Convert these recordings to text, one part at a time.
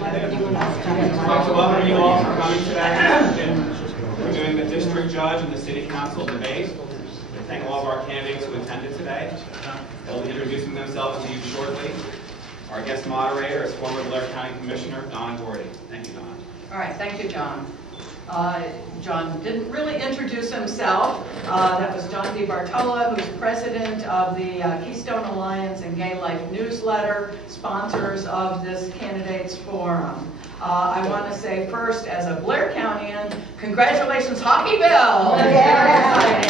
like to welcome you all for coming today. We're doing the district judge and the city council debate. We thank all of our candidates who attended today. They'll be introducing themselves to you shortly. Our guest moderator is former Blair County Commissioner Don Gordy. Thank you, Don. All right, thank you, John. John didn't really introduce himself. That was John DiBartola, who's president of the Keystone Alliance and Gaylife newsletter, sponsors of this candidates forum. I want to say first, as a Blair Countyan, congratulations, Hockeyville! Yeah.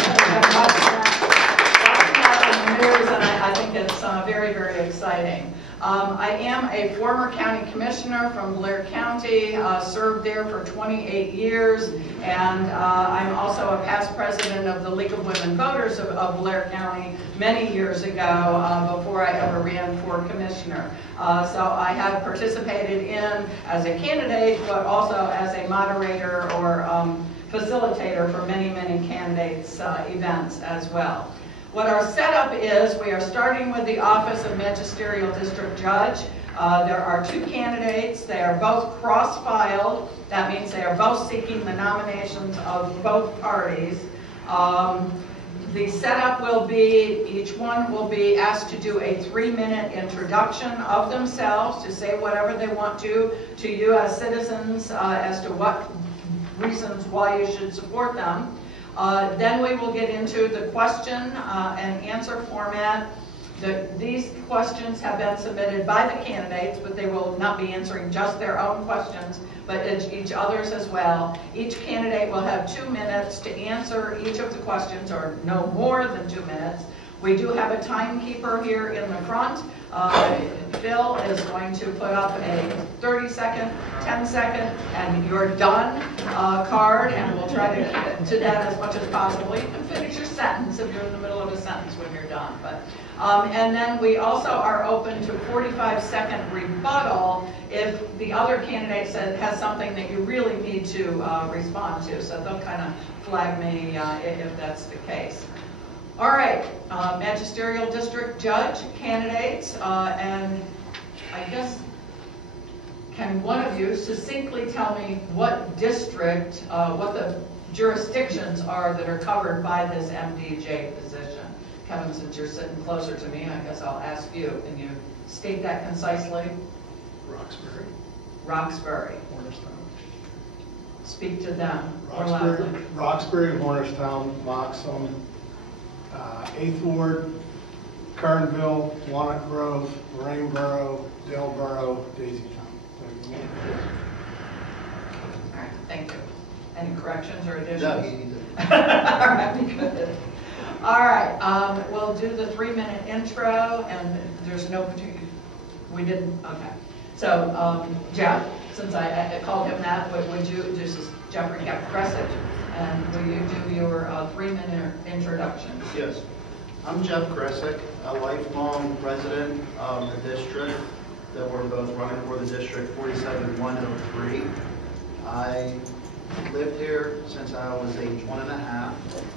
News, and I think it's very, very exciting. I am a former county commissioner from Blair County, served there for 28 years, and I'm also a past president of the League of Women Voters of Blair County many years ago, before I ever ran for commissioner. So I have participated in as a candidate, but also as a moderator or facilitator for many, many candidates' events as well. What our setup is, we are starting with the office of Magisterial District Judge. There are two candidates. They are both cross-filed. That means they are both seeking the nominations of both parties. The setup will be, each one will be asked to do a 3-minute introduction of themselves, to say whatever they want to you as citizens as to what reasons why you should support them. Then we will get into the question and answer format. These questions have been submitted by the candidates, but they will not be answering just their own questions, but each other's as well. Each candidate will have 2 minutes to answer each of the questions, or no more than 2 minutes. We do have a timekeeper here in the front. Phil is going to put up a 30-second, 10-second, and you're done card, and we'll try to keep it to that as much as possible. You can finish your sentence if you're in the middle of a sentence when you're done. But and then we also are open to 45-second rebuttal if the other candidate has something that you really need to respond to. So they'll kind of flag me if that's the case. All right, Magisterial District Judge candidates, and I guess, can one of you succinctly tell me what district, what the jurisdictions are that are covered by this MDJ position? Kevin, since you're sitting closer to me, I guess I'll ask you. Can you state that concisely? Roxbury. Roxbury. Hornerstown. Speak to them more loudly. Roxbury, Hornerstown, Moxham, 8th Ward, Kernville, Walnut Grove, Rainboro, Daleboro, Daisytown. All right, thank you. Any corrections or additions? No, you need to. All right, good. All right, we'll do the 3-minute intro, and there's no particular, we didn't, okay. So, Jeff, since I called him that, would you, this is Jeffrey Kresic, and will you do your 3-minute introduction? Yes. I'm Jeff Kresic, a lifelong resident of the district that we're both running for, the District 47103. I lived here since I was age 1½.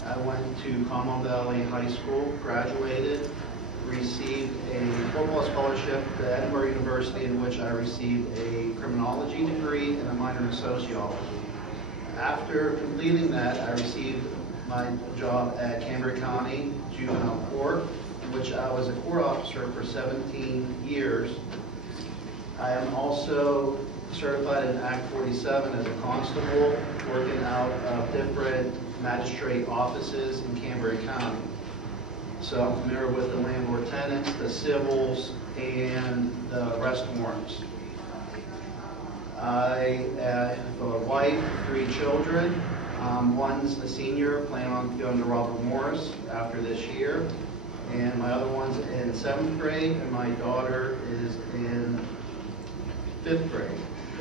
I went to Commonwealth Valley High School, graduated, received a football scholarship to Edinburgh University, in which I received a criminology degree and a minor in sociology. After completing that, I received my job at Cambria County Juvenile Court, in which I was a court officer for 17 years. I am also certified in Act 47 as a constable, working out of different magistrate offices in Cambria County. So I'm familiar with the landlord tenants, the civils, and the arrest warrants. I have a wife, 3 children. One's a senior, planning on going to Robert Morris after this year. And my other one's in 7th grade, and my daughter is in 5th grade.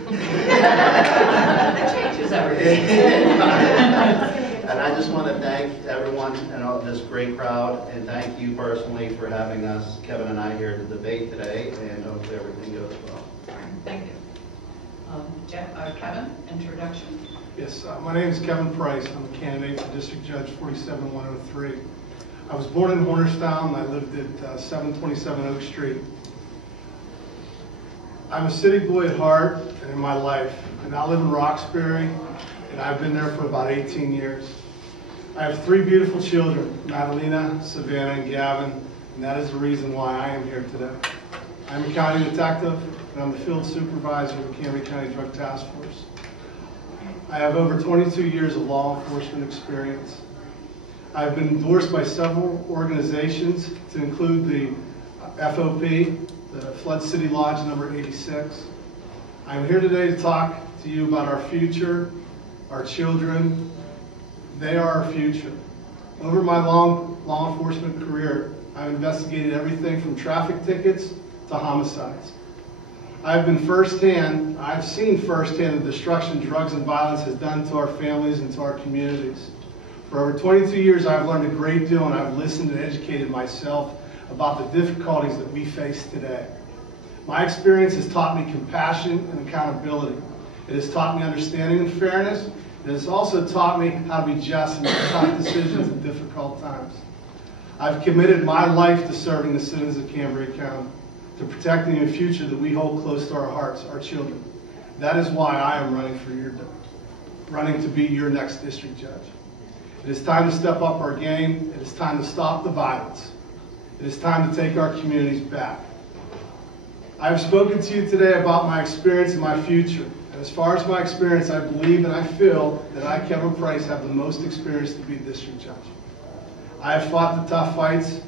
That changes everything. And I just want to thank everyone and all this great crowd, and thank you personally for having us, Kevin and I, here to debate today, and hopefully everything goes well. Thank you. Kevin, introduction. Yes, my name is Kevin Price. I'm a candidate for District Judge 47103. I was born in Hornerstown. I lived at 727 Oak Street. I'm a city boy at heart, and in my life. And I live in Roxbury, and I've been there for about 18 years. I have 3 beautiful children, Madalena, Savannah, and Gavin, and that is the reason why I am here today. I'm a county detective, and I'm the field supervisor of the Cambria County Drug Task Force. I have over 22 years of law enforcement experience. I've been endorsed by several organizations, to include the FOP, the Flood City Lodge number 86. I'm here today to talk to you about our future, our children. They are our future. Over my long law enforcement career, I've investigated everything from traffic tickets to homicides. I've seen firsthand the destruction drugs and violence has done to our families and to our communities. For over 22 years, I've learned a great deal, and I've listened and educated myself about the difficulties that we face today. My experience has taught me compassion and accountability. It has taught me understanding and fairness. It has also taught me how to be just and make tough decisions in difficult times. I've committed my life to serving the citizens of Cambria County, to protecting a future that we hold close to our hearts, our children. That is why I am running to be your next district judge. It is time to step up our game. It is time to stop the violence. It is time to take our communities back. I have spoken to you today about my experience and my future. And as far as my experience, I believe and I feel that I, Kevin Price, have the most experience to be district judge. I have fought the tough fights,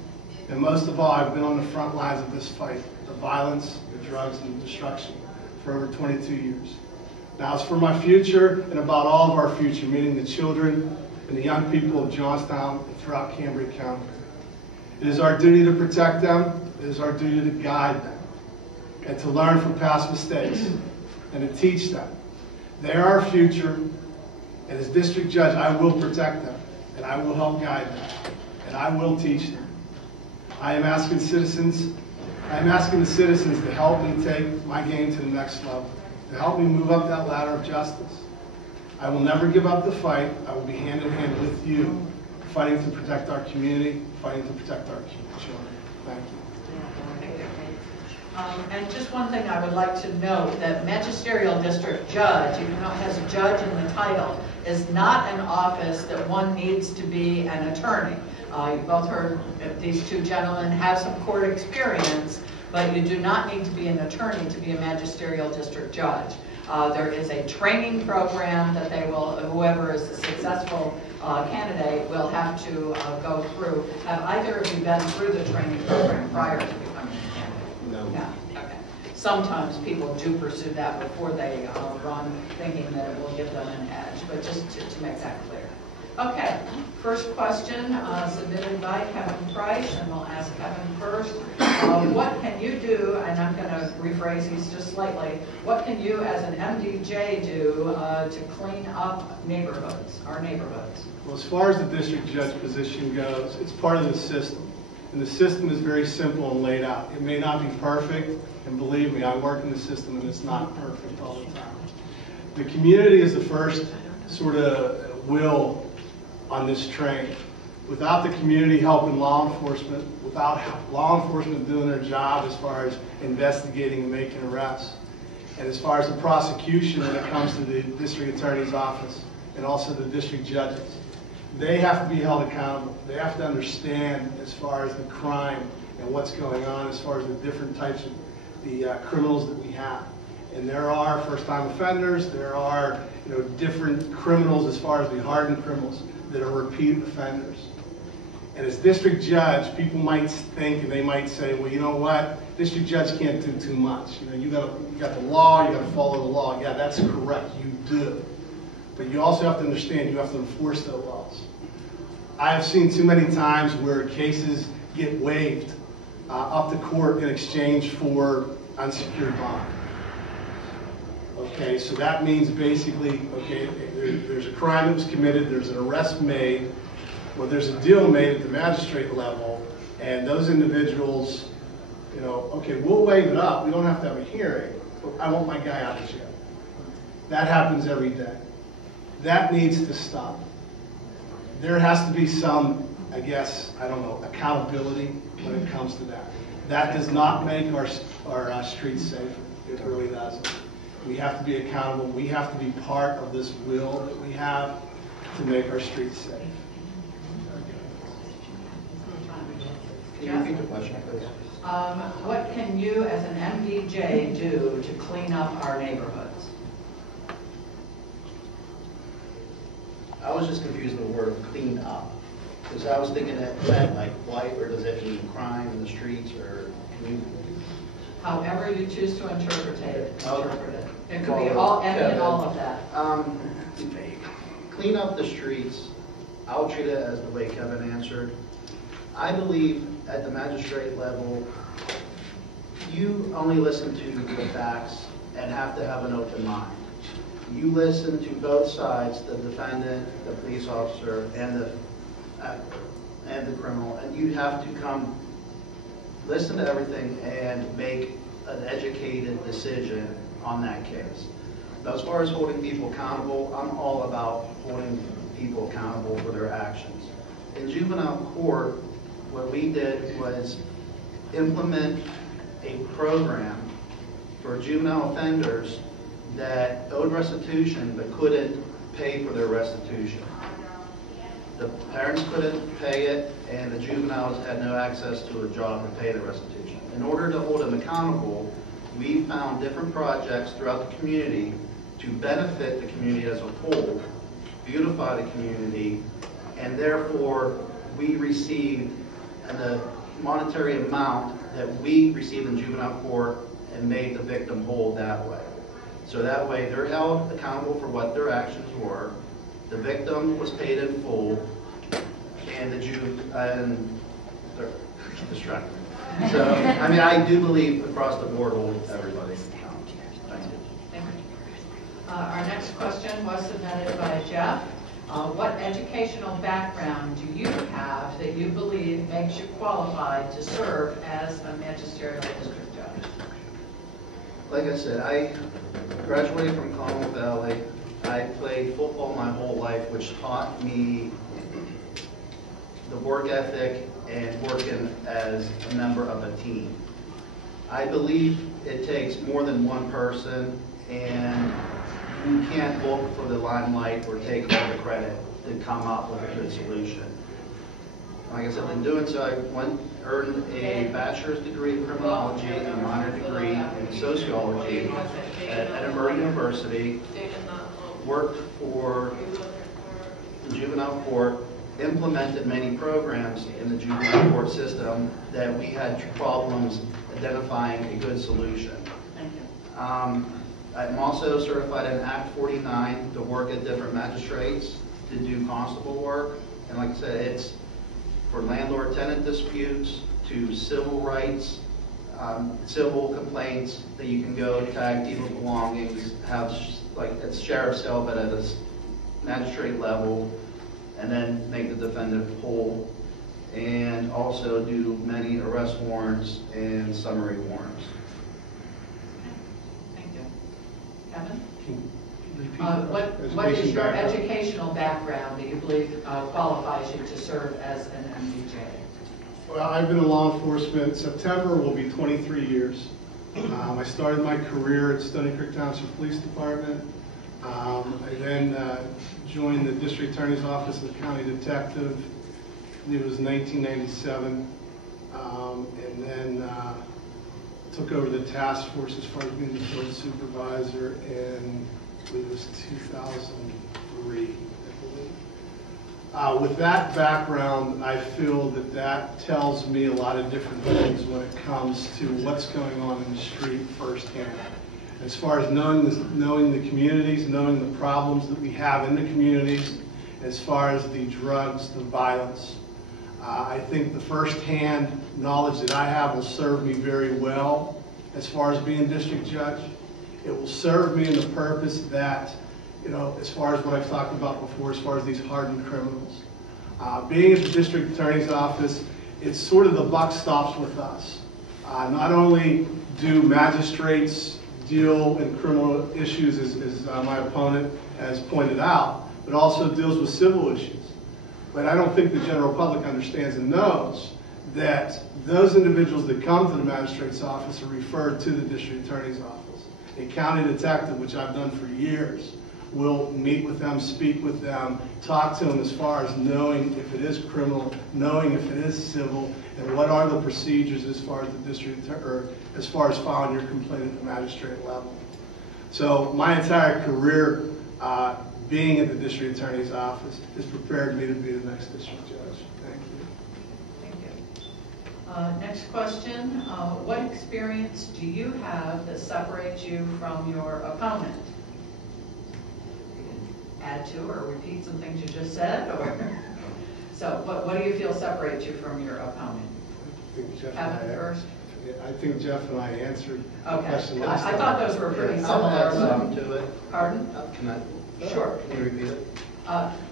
and most of all, I've been on the front lines of this fight, the violence, the drugs, and the destruction, for over 22 years. Now, as for my future and about all of our future, meaning the children and the young people of Johnstown and throughout Cambria County. It is our duty to protect them. It is our duty to guide them and to learn from past mistakes and to teach them. They are our future, and as district judge, I will protect them, and I will help guide them, and I will teach them. I am asking the citizens to help me take my game to the next level, to help me move up that ladder of justice. I will never give up the fight. I will be hand in hand with you, fighting to protect our community, fighting to protect our children. Thank you. And just one thing I would like to note, that magisterial district judge, even though it has a judge in the title, is not an office that one needs to be an attorney. You both heard these 2 gentlemen have some court experience, but you do not need to be an attorney to be a magisterial district judge. There is a training program that whoever is a successful candidate will have to go through. Have either of you been through the training program prior to becoming a candidate? No. No. Okay. Sometimes people do pursue that before they run, thinking that it will give them an edge, but just to make that clear. Okay, first question submitted by Kevin Price, and we'll ask Kevin first. What can you do, and I'm going to rephrase these just slightly, what can you as an MDJ do to clean up neighborhoods, our neighborhoods? Well, as far as the district judge position goes, it's part of the system. And the system is very simple and laid out. It may not be perfect, and believe me, I work in the system and it's not perfect all the time. The community is the first sort of wheel on this train. Without the community helping law enforcement, without law enforcement doing their job as far as investigating and making arrests, and as far as the prosecution when it comes to the district attorney's office and also the district judges, they have to be held accountable. They have to understand as far as the crime and what's going on, as far as the different types of the criminals that we have. And there are first-time offenders, there are different criminals as far as the hardened criminals that are repeat offenders. And as district judge, people might think and they might say, well, you know what, district judge can't do too much. You got the law, you got to follow the law. Yeah, that's correct, you do. But you also have to understand, you have to enforce those laws. I have seen too many times where cases get waived up to court in exchange for unsecured bond. Okay, so that means basically, okay, there's a crime that was committed, there's an arrest made, or there's a deal made at the magistrate level, and those individuals, okay, we'll waive it up, we don't have to have a hearing, but I want my guy out of jail. That happens every day. That needs to stop. There has to be some, I guess, I don't know, accountability when it comes to that. That does not make our streets safer. It really doesn't. We have to be accountable. We have to be part of this will that we have to make our streets safe. Can you repeat the question, please? What can you as an MDJ do to clean up our neighborhoods? I was just confused with the word clean up, because I was thinking that meant like white, or does it mean crime in the streets, or community? However you choose to interpret it. It could be Well, all, any and Kevin, all of that. Clean up the streets, I'll treat it as the way Kevin answered. I believe at the magistrate level, you only listen to the facts and have to have an open mind. You listen to both sides, the defendant, the police officer, and the criminal, and you have to come listen to everything and make an educated decision on that case. Now, as far as holding people accountable, I'm all about holding people accountable for their actions. In juvenile court, what we did was implement a program for juvenile offenders that owed restitution but couldn't pay for their restitution. The parents couldn't pay it, and the juveniles had no access to a job to pay the restitution. In order to hold them accountable, we found different projects throughout the community to benefit the community as a whole, beautify the community, and therefore we received the monetary amount that we received in juvenile court and made the victim whole that way. So that way they're held accountable for what their actions were, the victim was paid in full, and they're distracted. So, I mean, I do believe across the board hold everybody accountable. Thank you. Thank you. Our next question was submitted by Jeff. What educational background do you have that you believe makes you qualified to serve as a magisterial district judge? Like I said, I graduated from Commonwealth Valley. I played football my whole life, which taught me the work ethic and working as a member of a team. I believe it takes more than one person, and you can't look for the limelight or take all the credit to come up with a good solution. Like I said, in doing so, I earned a bachelor's degree in criminology and a minor degree in sociology at Edinburgh University, worked for the juvenile court, implemented many programs in the juvenile court system that we had problems identifying a good solution. Thank you. I'm also certified in Act 49 to work at different magistrates to do constable work. And like I said, it's for landlord-tenant disputes to civil rights, civil complaints that you can go tag people's belongings, have like it's sheriff's help at a magistrate level, and then make the defendant whole, and also do many arrest warrants and summary warrants. Thank you. Kevin? What is your educational background that you believe qualifies you to serve as an MDJ? Well, I've been in law enforcement. September will be 23 years. I started my career at Stony Creek Township Police Department. I then joined the District Attorney's Office as a county detective. I believe it was 1997. And then took over the task force as far as being the field supervisor in, I believe it was 2003, I believe. With that background, I feel that that tells me a lot of different things when it comes to what's going on in the street firsthand. As far as knowing the communities, knowing the problems that we have in the communities, as far as the drugs, the violence, I think the firsthand knowledge that I have will serve me very well as far as being district judge. It will serve me in the purpose that, as far as what I've talked about before, as far as these hardened criminals. Being at the district attorney's office, it's sort of the buck stops with us. Not only do magistrates deal in criminal issues, as my opponent has pointed out, but also deals with civil issues. But I don't think the general public understands and knows that those individuals that come to the magistrate's office are referred to the district attorney's office. A county detective, which I've done for years, will meet with them, speak with them, talk to them as far as knowing if it is criminal, knowing if it is civil, and what are the procedures as far as the district, or as far as filing your complaint at the magistrate level. So my entire career being at the district attorney's office has prepared me to be the next district judge. Thank you. Thank you. Next question. What experience do you have that separates you from your opponent? You can add to or repeat some things you just said, or so what do you feel separates you from your opponent? Kevin first. I think Jeff and I answered the Okay. question last time. I thought those were pretty I'll add similar. some to it. Pardon? Can I? Sure. Can you repeat it?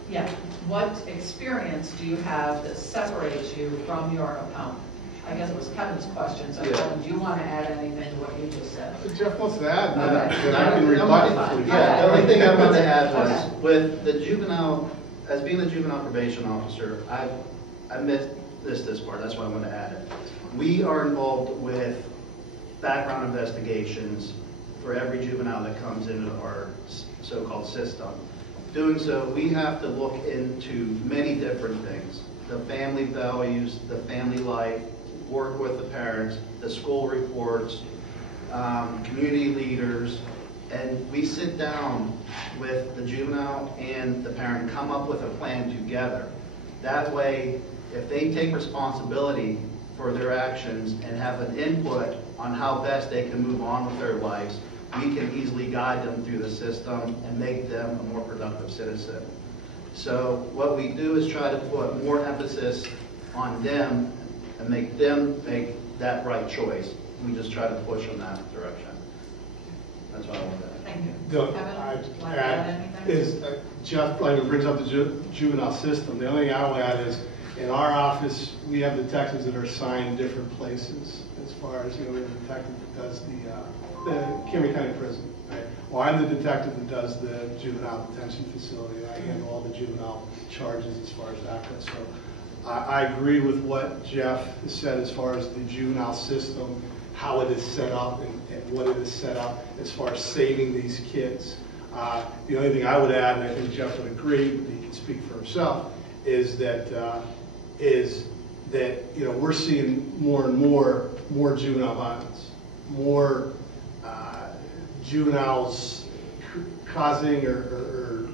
Yeah. What experience do you have that separates you from your opponent? I guess it was Kevin's question, so Yeah. Kevin, do you want to add anything to what you just said? If Jeff wants to add, Okay. then I can rebut, please. Yeah, the only thing I wanted to add was, Okay. with the juvenile, as being the juvenile probation officer, I missed this part, that's why I wanted to add it. We are involved with background investigations for every juvenile that comes into our so-called system. Doing so, we have to look into many different things. The family values, the family life, work with the parents, the school reports, community leaders, and we sit down with the juvenile and the parent, come up with a plan together. That way, if they take responsibility for their actions and have an input on how best they can move on with their lives, we can easily guide them through the system and make them a more productive citizen. So what we do is try to put more emphasis on them and make them make that right choice. We just try to push them that direction. That's what I want to add. Thank you. The- Kevin, I'd want to add anything? is Jeff brings up the juvenile system. The only thing I will add is, in our office, we have detectives that are assigned different places. As far as, we have a detective that does the Camry County Prison. Right? Well, I'm the detective that does the juvenile detention facility. I handle all the juvenile charges as far as that goes. So I agree with what Jeff has said as far as the juvenile system, how it is set up, and what it is set up as far as saving these kids. The only thing I would add, and I think Jeff would agree, but he can speak for himself, is that we're seeing more and more juvenile violence, more juveniles causing or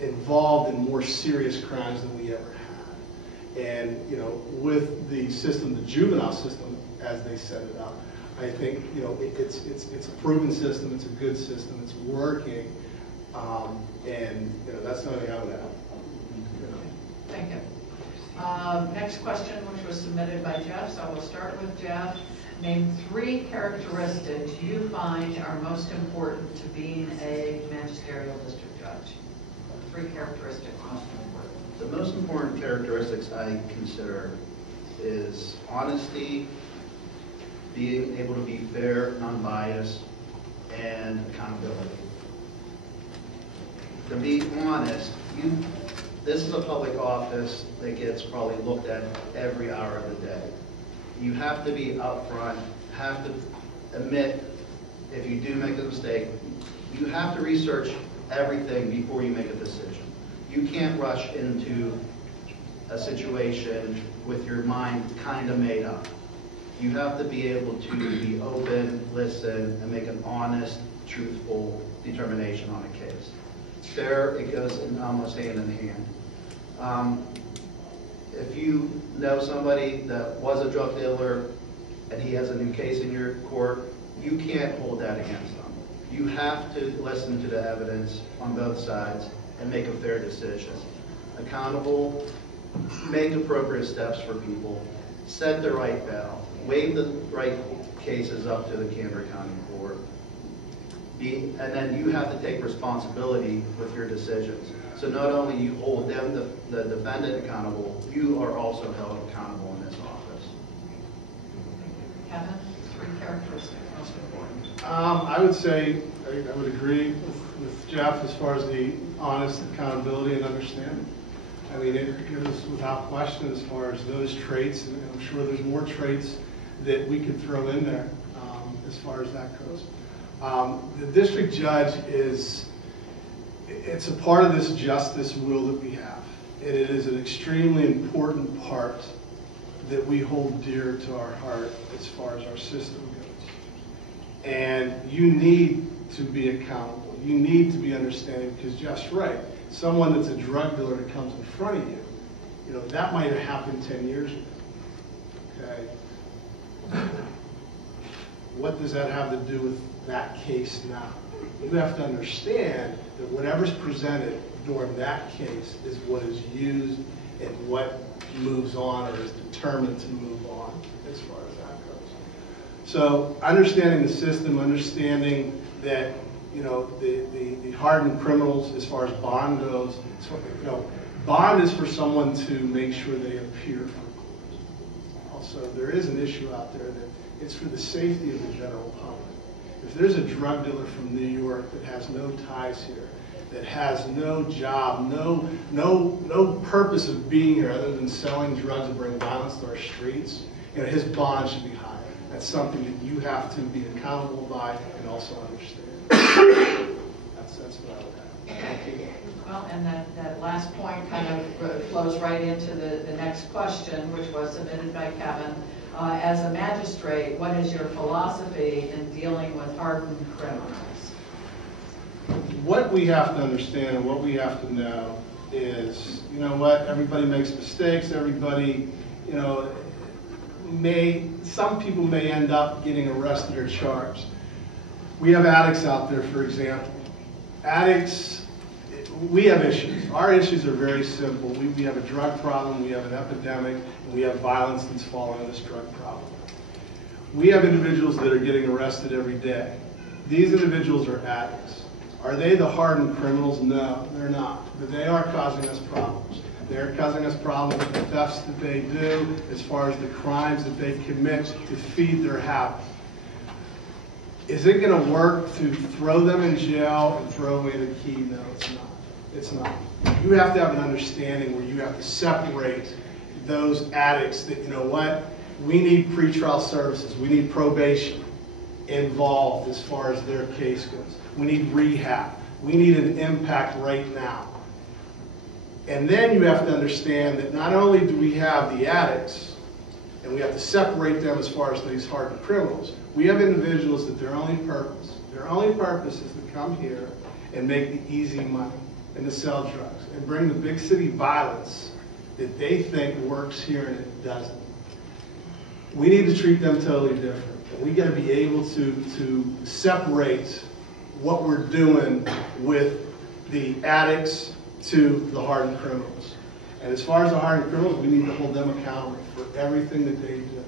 involved in more serious crimes than we ever had. And with the system, the juvenile system, as they set it up, I think it's a proven system, it's a good system, it's working, and that's the only thing I would add. Thank you. Next question, which was submitted by Jeff, so we'll start with Jeff. Name 3 characteristics you find are most important to being a magisterial district judge. 3 characteristics most important. The most important characteristics I consider is honesty, being able to be fair, non-biased, and accountability. To be honest, this is a public office that gets probably looked at every hour of the day. You have to be upfront, have to admit if you do make a mistake. You have to research everything before you make a decision. You can't rush into a situation with your mind kind of made up. You have to be able to be open, listen, and make an honest, truthful determination on a case. There, it goes in almost hand in hand. If you know somebody that was a drug dealer and he has a new case in your court, you can't hold that against them. You have to listen to the evidence on both sides and make a fair decision. Accountable, make appropriate steps for people, set the right bail, waive the right cases up to the Canberra County Court, and then you have to take responsibility with your decisions. So not only you hold them, the defendant, accountable, you are also held accountable in this office. Kevin, 3 characteristics most important. I would say, I would agree with Jeff as far as the honest accountability and understanding. I mean, it goes without question as far as those traits, and I'm sure there's more traits that we could throw in there as far as that goes. The district judge it's a part of this justice wheel that we have. And it is an extremely important part that we hold dear to our heart as far as our system goes. And you need to be accountable. You need to be understanding, because Jeff's right. Someone that's a drug dealer that comes in front of you, that might have happened 10 years ago. Okay? What does that have to do with that case now? You have to understand that whatever's presented during that case is what is used and what moves on or is determined to move on as far as that goes. So understanding the system, understanding that the hardened criminals as far as bond goes, bond is for someone to make sure they appear for court. Also, there is an issue out there that it's for the safety of the general public. If there's a drug dealer from New York that has no ties here, that has no job, no purpose of being here other than selling drugs and bringing violence to our streets, his bond should be higher. That's something that you have to be accountable by and also understand. That's what I would have. Thank you. Well, and that last point kind of flows right into the next question, which was submitted by Kevin. As a magistrate, what is your philosophy in dealing with hardened criminals? What we have to understand and what we have to know is, everybody makes mistakes. Everybody, some people may end up getting arrested or charged. We have addicts out there, for example. Addicts, we have issues. Our issues are very simple. We have a drug problem, we have an epidemic, and we have violence that's following this drug problem. We have individuals that are getting arrested every day. These individuals are addicts. Are they the hardened criminals? No, they're not. But they are causing us problems. They're causing us problems with the thefts that they do, as far as the crimes that they commit to feed their habit. Is it going to work to throw them in jail and throw away the key? No, it's not. It's not. You have to have an understanding where you have to separate those addicts that, we need pretrial services. We need probation involved as far as their case goes. We need rehab. We need an impact right now. And then you have to understand that not only do we have the addicts, and we have to separate them as far as these hardened criminals, we have individuals that their only purpose is to come here and make the easy money and to sell drugs and bring the big city violence that they think works here and it doesn't. We need to treat them totally different. And we got to be able to separate what we're doing with the addicts to the hardened criminals. And as far as the hardened criminals, we need to hold them accountable for everything that they do.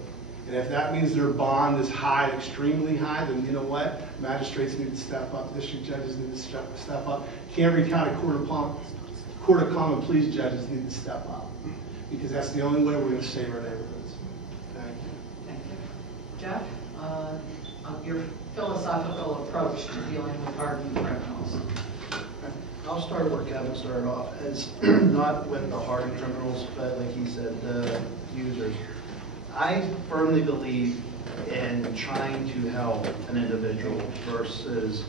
And if that means their bond is high, extremely high, then you know what? Magistrates need to step up. District judges need to step up. Cambria County Court of Common Pleas judges need to step up. Because that's the only way we're going to save our neighborhoods. Thank you. Thank you. Jeff, your philosophical approach to dealing with hardened criminals. I'll start where Kevin started off, as not with the hardened criminals, but like he said, the users. I firmly believe in trying to help an individual versus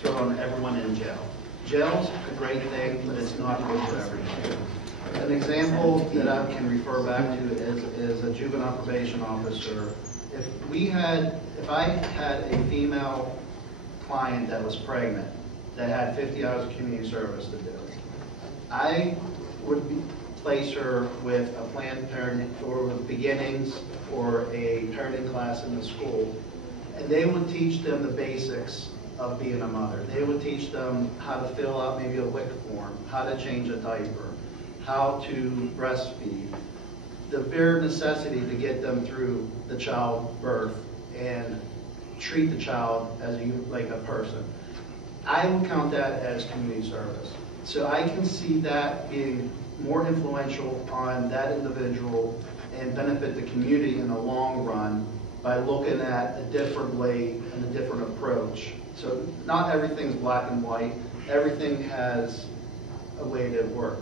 throwing everyone in jail. Jail's a great thing, but it's not good for everybody. An example that I can refer back to is a juvenile probation officer. If I had a female client that was pregnant, that had 50 hours of community service to do, I would place her with a Planned Parenthood or with beginnings or a parenting class in the school, and they would teach them the basics of being a mother. They would teach them how to fill out maybe a WIC form, how to change a diaper, how to breastfeed, the bare necessity to get them through the childbirth and treat the child as like a person. I would count that as community service. So I can see that being more influential on that individual and benefit the community in the long run by looking at a different way and a different approach. So not everything's black and white. Everything has a way to work.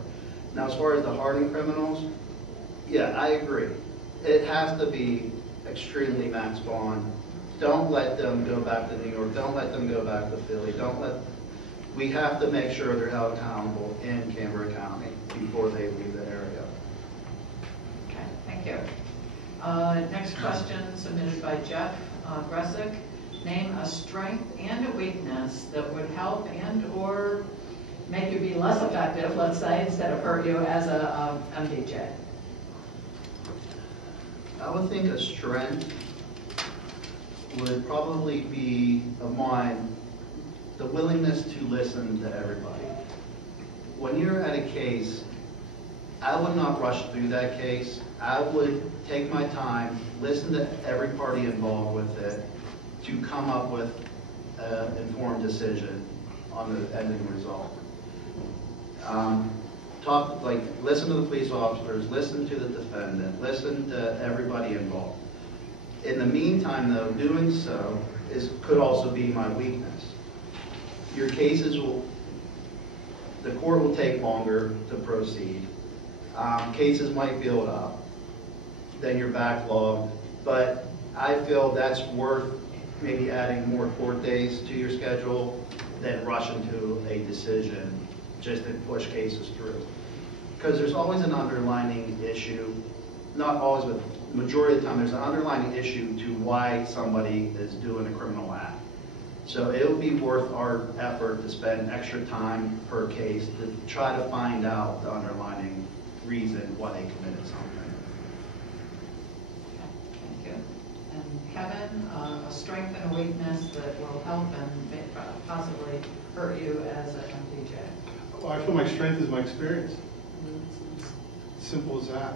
Now, as far as the hardened criminals, yeah, I agree. It has to be extremely max bond don't let them go back to New York, don't let them go back to Philly, we have to make sure they're held accountable in Cambria County before they leave the area. Okay, thank you. Next question submitted by Jeff Gressick. Name a strength and a weakness that would help and or make you be less effective, let's say, instead of hurt you as a MDJ. I would think a strength would probably be of mine, the willingness to listen to everybody. When you're at a case, I would not rush through that case. I would take my time, listen to every party involved with it, to come up with an informed decision on the ending result. Listen to the police officers, listen to the defendant, listen to everybody involved. In the meantime, though, doing so could also be my weakness. Your cases the court will take longer to proceed. Cases might build up, then you're backlogged, but I feel that's worth maybe adding more court days to your schedule than rushing to a decision just to push cases through. Because there's always an underlying issue, not always, but the majority of the time, there's an underlying issue to why somebody is doing a criminal act. So it would be worth our effort to spend extra time per case to try to find out the underlying reason why they committed something. Okay, thank you. And Kevin, a strength and a weakness that will help and possibly hurt you as a MDJ. Well, I feel my strength is my experience. Simple as that.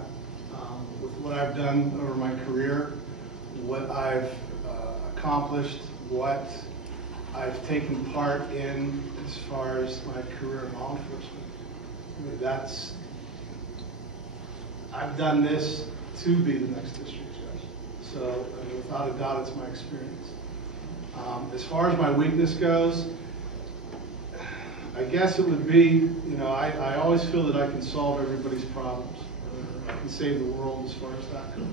With what I've done over my career, what I've accomplished, what I've taken part in as far as my career in law enforcement. I mean, I've done this to be the next district judge. So I mean, without a doubt, it's my experience. As far as my weakness goes, I guess it would be, I always feel that I can solve everybody's problems. I can save the world as far as that goes.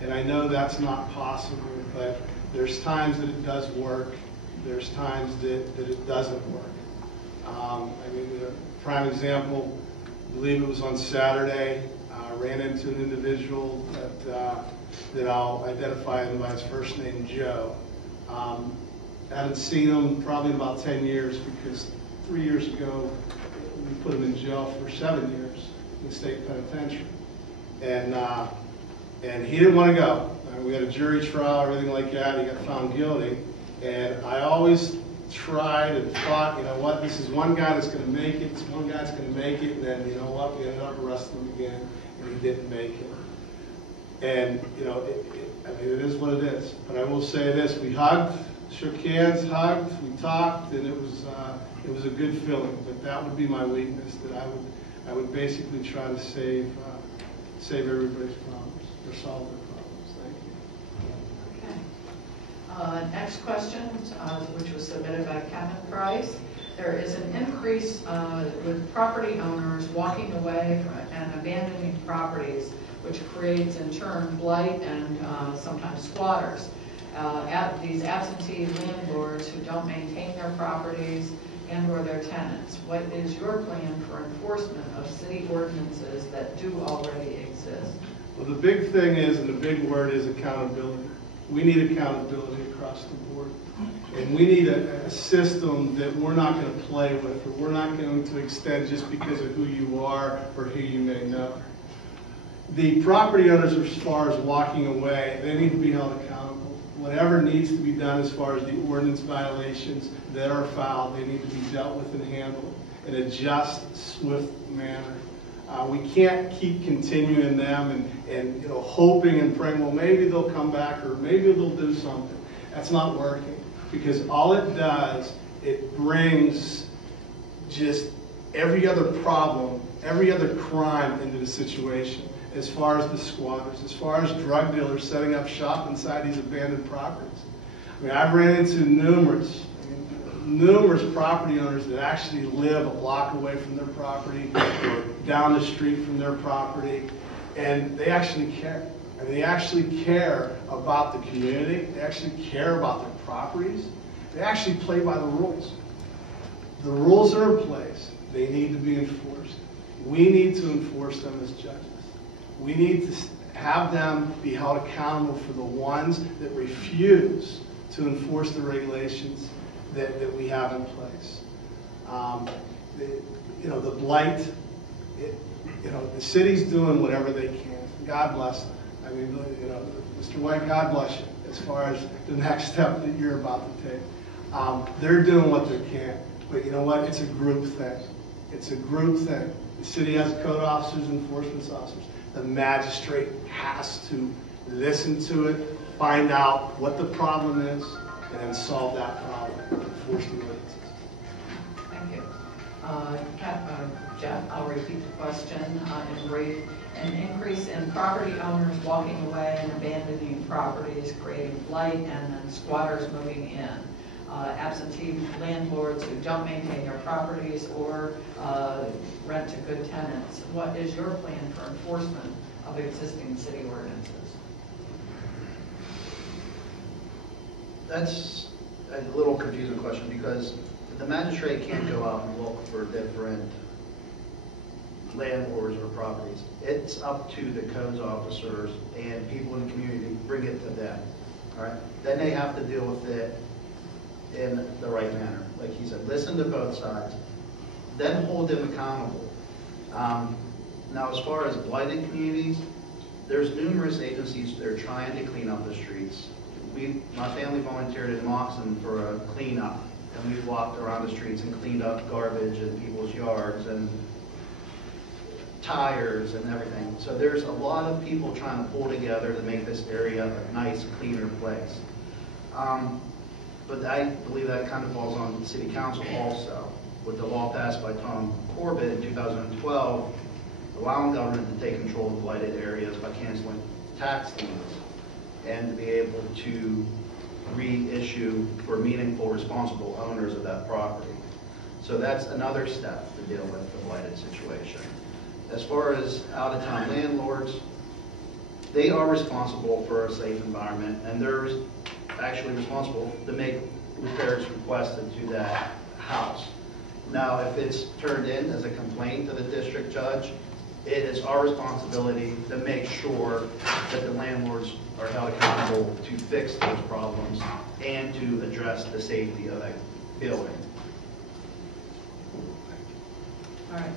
And I know that's not possible, but there's times that it does work. There's times that it doesn't work. I mean, a prime example, I believe it was on Saturday, I ran into an individual that I'll identify him by his first name, Joe. I haven't seen him probably in about 10 years because 3 years ago, we put him in jail for 7 years in the state penitentiary. And he didn't want to go. We had a jury trial, everything like that. He got found guilty. And I always tried and thought, you know what, this is one guy that's going to make it. This one guy's going to make it. And then, you know what, we ended up arresting him again, and he didn't make it. And, I mean, it is what it is. But I will say this, we hugged, shook hands, hugged, we talked, and it was a good feeling. But that would be my weakness, that I would basically try to save everybody's problems, or solve their problems. Thank you. Okay. Next question, which was submitted by Kevin Price. There is an increase with property owners walking away and abandoning properties, which creates in turn blight and sometimes squatters. These absentee landlords who don't maintain their properties and or their tenants. What is your plan for enforcement of city ordinances that do already exist? Well, the big thing is, and the big word is accountability. We need accountability across the board. And we need a system that we're not going to play with, or we're not going to extend just because of who you are or who you may know. The property owners, as far as walking away, they need to be held accountable. Whatever needs to be done as far as the ordinance violations that are filed, they need to be dealt with and handled in a just, swift manner. We can't keep continuing them and hoping and praying, well, maybe they'll come back or maybe they'll do something. That's not working, because all it does, it brings just every other problem, every other crime into the situation. As far as the squatters, as far as drug dealers setting up shop inside these abandoned properties. I mean, I've ran into numerous property owners that actually live a block away from their property or down the street from their property, and they actually care. and they actually care about the community, they actually care about their properties, they actually play by the rules. The rules are in place. They need to be enforced. We need to enforce them as judges. We need to have them be held accountable for the ones that refuse to enforce the regulations that we have in place. The blight, the city's doing whatever they can. God bless them. I mean, Mr. White, God bless you as far as the next step that you're about to take. They're doing what they can. But you know what? It's a group thing. It's a group thing. The city has code officers, enforcement officers. The magistrate has to listen to it, find out what the problem is, and then solve that problem, enforce the ordinances. Thank you. Jeff, I'll repeat the question in brief. An increase in property owners walking away and abandoning properties, creating blight, and then squatters moving in. Absentee landlords who don't maintain their properties or rent to good tenants. What is your plan for enforcement of existing city ordinances? That's a little confusing question because the magistrate can't go out and look for different landlords or properties. It's up to the codes officers and people in the community to bring it to them. All right? Then they have to deal with it in the right manner. Like he said, listen to both sides, then hold them accountable. Now, as far as blighted communities, there's numerous agencies that are trying to clean up the streets. My family volunteered in Moxon for a cleanup, and we walked around the streets and cleaned up garbage in people's yards and tires and everything. So there's a lot of people trying to pull together to make this area a nice, cleaner place. But I believe that kind of falls on the city council also, with the law passed by Tom Corbett in 2012, allowing government to take control of blighted areas by canceling tax liens and to be able to reissue for meaningful, responsible owners of that property. So that's another step to deal with the blighted situation. As far as out-of-town landlords, they are responsible for a safe environment, and they're actually responsible to make repairs requested to that house. Now, if it's turned in as a complaint to the district judge, it is our responsibility to make sure that the landlords are held accountable to fix those problems and to address the safety of that building. All right,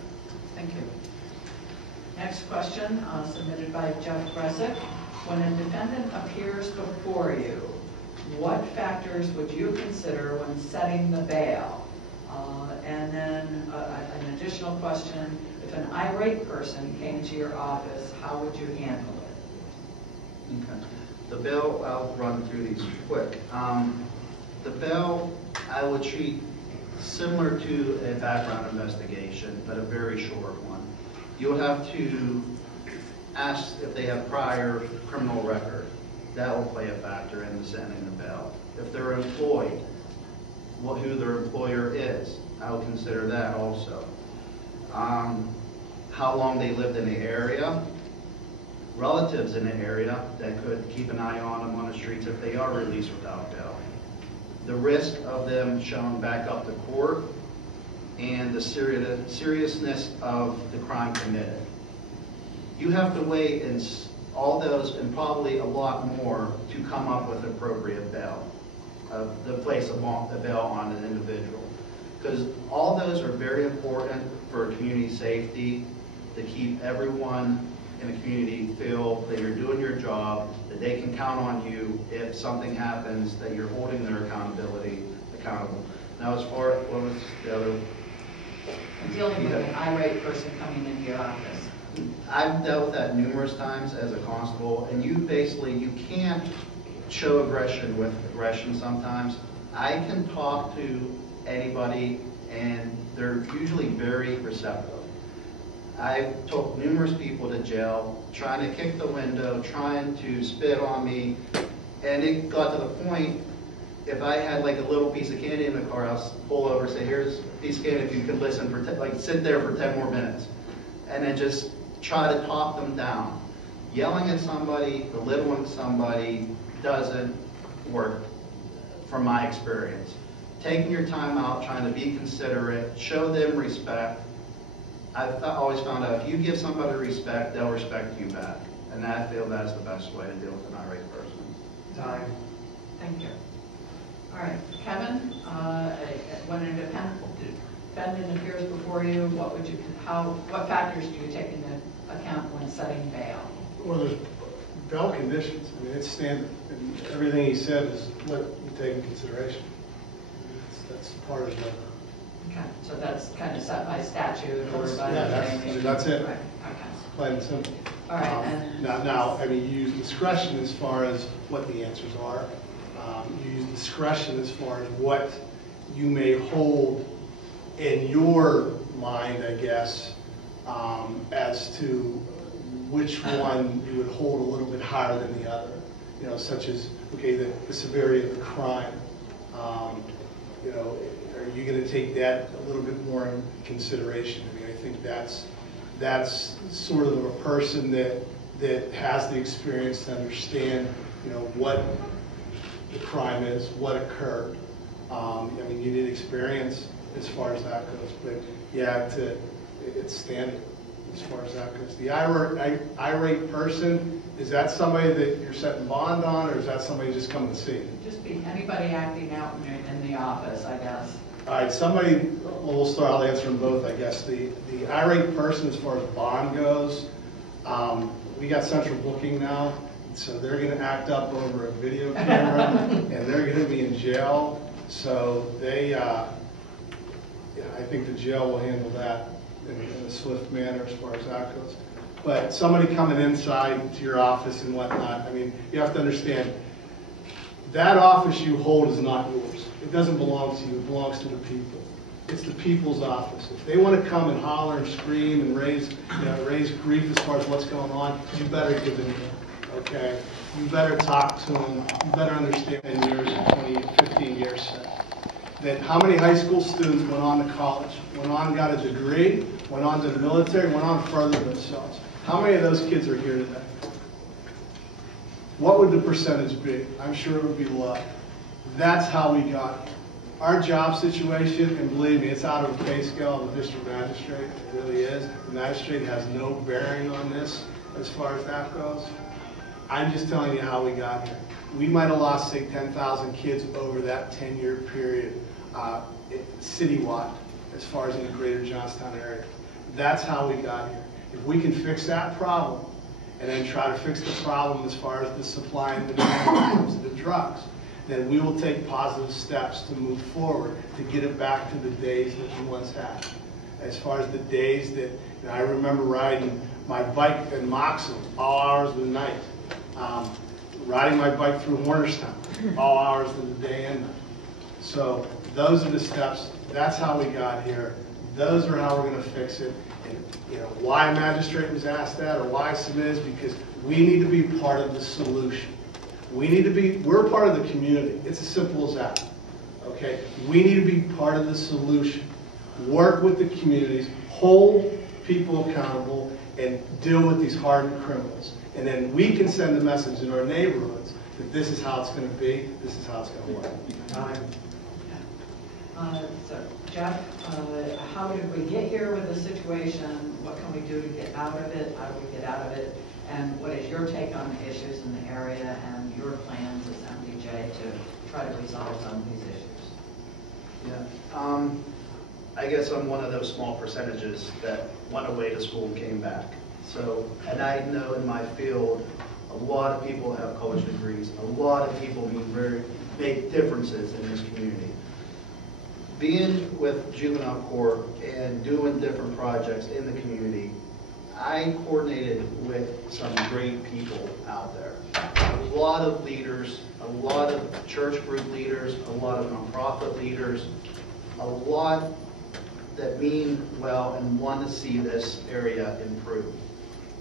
thank you. Next question submitted by Jeff Gressick. When a defendant appears before you, what factors would you consider when setting the bail? And then an additional question, if an irate person came to your office, how would you handle it? Okay. The bail, I'll run through these quick. The bail I would treat similar to a background investigation, but a very short one. You'll have to ask if they have prior criminal record. That will play a factor in setting the bail. If they're employed, who their employer is, I will consider that also. How long they lived in the area, relatives in the area that could keep an eye on them on the streets if they are released without bail. The risk of them showing back up to court and the seriousness of the crime committed. You have to weigh in all those and probably a lot more to come up with appropriate bail, to place a bail on an individual. Because all those are very important for community safety, to keep everyone in the community feel that you're doing your job, that they can count on you if something happens, that you're holding their accountability accountable. Now, as far as what was the other? Dealing with an irate person coming into your office. I've dealt with that numerous times as a constable, and you can't show aggression with aggression sometimes. I can talk to anybody, and they're usually very receptive. I took numerous people to jail, trying to kick the window, trying to spit on me, and it got to the point, if I had like a little piece of candy in the car, I'll pull over and say, here's a piece of candy if you could listen for, sit there for 10 more minutes. And then just try to talk them down. Yelling at somebody, belittling somebody doesn't work from my experience. Taking your time out, trying to be considerate, show them respect. I've always found out if you give somebody respect, they'll respect you back. And I feel that's the best way to deal with an irate person. Time. Thank you. All right, Kevin, when an defendant appears before you, what factors do you take into account when setting bail? Well, there's bail conditions. I mean, it's standard. And everything he said is what you take in consideration. That's part of the... Okay, so that's kind of set by statute or by... Yeah, that's it. Right, okay. Plain and simple. All right, and... Now, I mean, you use discretion as far as what the answers are. You use discretion as far as what you may hold in your mind, I guess, as to which one you would hold a little bit higher than the other. You know, such as, okay, the severity of the crime. You know, are you going to take that a little bit more in consideration? I mean, I think that's sort of a person that has the experience to understand, you know, what the crime is, what occurred. I mean, you need experience as far as that goes, but yeah, it's standard as far as that goes. The irate person, is that somebody that you're setting bond on, or is that somebody just coming to see you? Just be anybody acting out in the office, I guess. All right, somebody, well, I'll answer them both, I guess. The irate person, as far as bond goes, we got central booking now, so they're going to act up over a video camera, and they're going to be in jail. So they, I think the jail will handle that in a swift manner as far as that goes. But somebody coming inside to your office and whatnot, I mean, you have to understand, that office you hold is not yours. It doesn't belong to you. It belongs to the people. It's the people's office. If they want to come and holler and scream and raise grief as far as what's going on, you better give them in, okay? You better talk to them. You better understand 10 years, 20, 15 years that how many high school students went on to college, went on, got a degree, went on to the military, went on further themselves. How many of those kids are here today? What would the percentage be? I'm sure it would be low. That's how we got here. Our job situation, and believe me, it's out of the pay scale of the district magistrate. It really is. The magistrate has no bearing on this as far as that goes. I'm just telling you how we got here. We might have lost, say, 10,000 kids over that 10-year period citywide as far as in the greater Johnstown area. That's how we got here. If we can fix that problem and then try to fix the problem as far as the supply and demand when it comes to the drugs, then we will take positive steps to move forward to get it back to the days that we once had. As far as the days that, you know, I remember riding my bike in Moxham all hours of the night, riding my bike through Hornerstown all hours of the day and night. So those are the steps. That's how we got here. Those are how we're going to fix it. And you know why a magistrate was asked that, or why I submit, is because we need to be part of the solution. We're part of the community. It's as simple as that. Okay? We need to be part of the solution. Work with the communities, hold people accountable, and deal with these hardened criminals. And then we can send a message in our neighborhoods that this is how it's going to be, this is how it's going to work. So, Jeff, how did we get here with the situation? What can we do to get out of it? How do we get out of it? And what is your take on the issues in the area and your plans as MDJ to try to resolve some of these issues? Yeah. I guess I'm one of those small percentages that went away to school and came back. So, and I know in my field, a lot of people have college degrees. A lot of people make differences in this community. Being with juvenile court and doing different projects in the community, I coordinated with some great people out there. A lot of leaders, a lot of church group leaders, a lot of nonprofit leaders, a lot that mean well and want to see this area improve.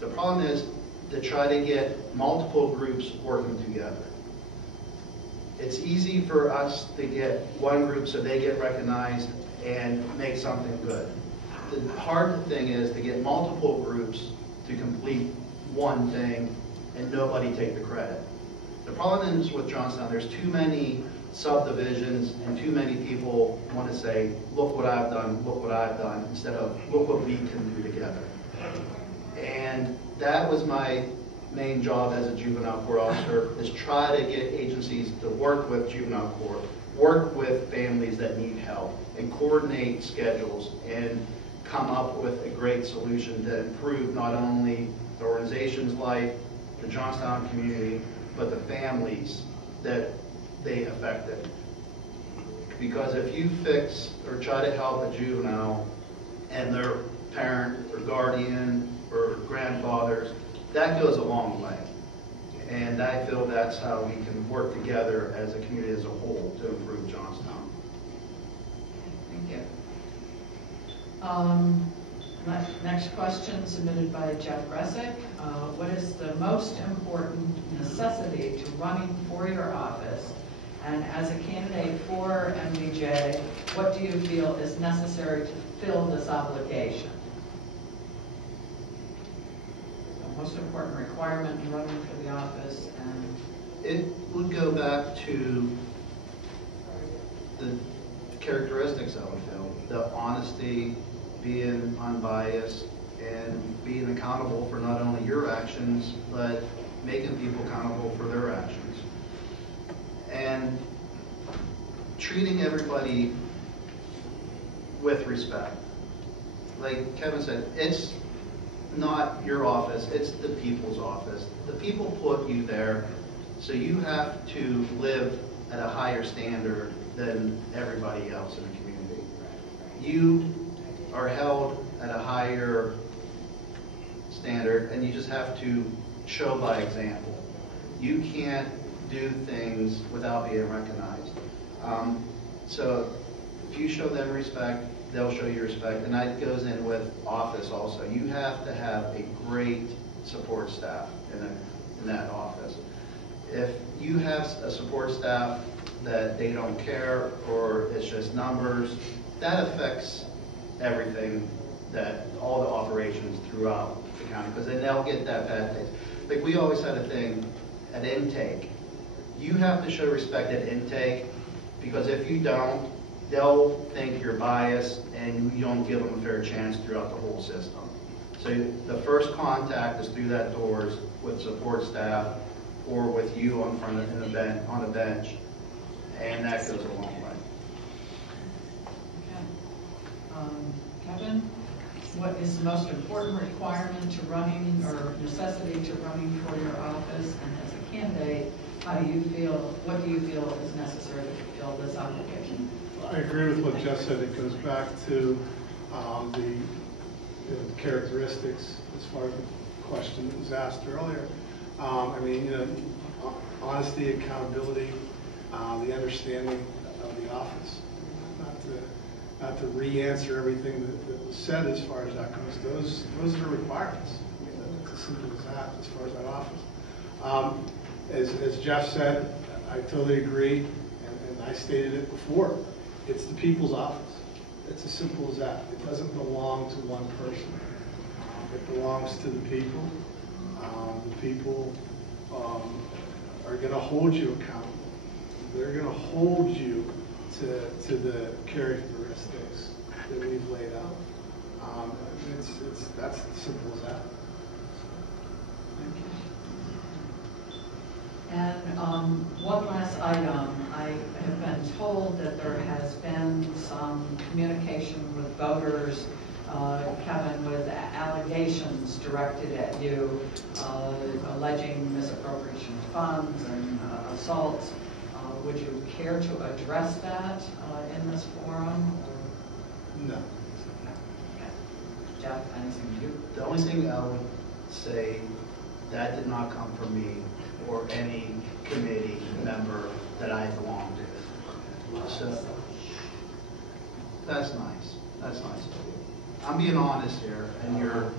The problem is to try to get multiple groups working together. It's easy for us to get one group so they get recognized and make something good. The hard thing is to get multiple groups to complete one thing and nobody take the credit. The problem is with Johnstown, there's too many subdivisions and too many people want to say, look what I've done, instead of look what we can do together. And that was my main job as a juvenile court officer, is try to get agencies to work with juvenile court, work with families that need help, and coordinate schedules and come up with a great solution to improve not only the organization's life, the Johnstown community, but the families that they affected. Because if you fix or try to help a juvenile and their parent or guardian or grandfathers, that goes a long way. And I feel that's how we can work together as a community as a whole to improve Johnstown. Thank you. Next question submitted by Jeff Gressick. What is the most important necessity to running for your office? And as a candidate for MDJ, what do you feel is necessary to fill this obligation? The most important requirement in running for the office, and it would go back to the characteristics, I would feel. The honesty, being unbiased, and being accountable for not only your actions, but making people accountable for their actions. And treating everybody with respect. Like Kevin said, it's not your office, it's the people's office. The people put you there, so you have to live at a higher standard than everybody else in the community. You are held at a higher standard, and you just have to show by example. You can't do things without being recognized. So if you show them respect, they'll show you respect, and that goes in with office also. You have to have a great support staff in that office. If you have a support staff that they don't care, or it's just numbers, that affects everything, that all the operations throughout the county, because then they'll get that bad taste. Like we always had a thing at intake. You have to show respect at intake, because if you don't, they'll think you're biased and you don't give them a fair chance throughout the whole system. So the first contact is through that doors with support staff or with you on front of on a bench, and that goes a long way. Okay. Kevin, what is the most important requirement to running, or necessity to running for your office? And as a candidate, how do you feel? What do you feel is necessary to fulfill this obligation? I agree with what Jeff said. It goes back to the characteristics as far as the question that was asked earlier. I mean, honesty, accountability, the understanding of the office. Not to re-answer everything that was said as far as that goes. Those are the requirements. I mean, it's as simple as that as far as that office. As Jeff said, I totally agree, and I stated it before. It's the people's office. It's as simple as that. It doesn't belong to one person. It belongs to the people. The people are going to hold you accountable. They're going to hold you to the characteristics that we've laid out. That's as simple as that. And one last item. I have been told that there has been some communication with voters, Kevin, with allegations directed at you, alleging misappropriation of funds and assaults. Would you care to address that in this forum? No. Okay. Jeff, anything you? The only thing I would say, that did not come from me or any committee member that I belong to. So that's nice. That's nice of you. I'm being honest here, and you're.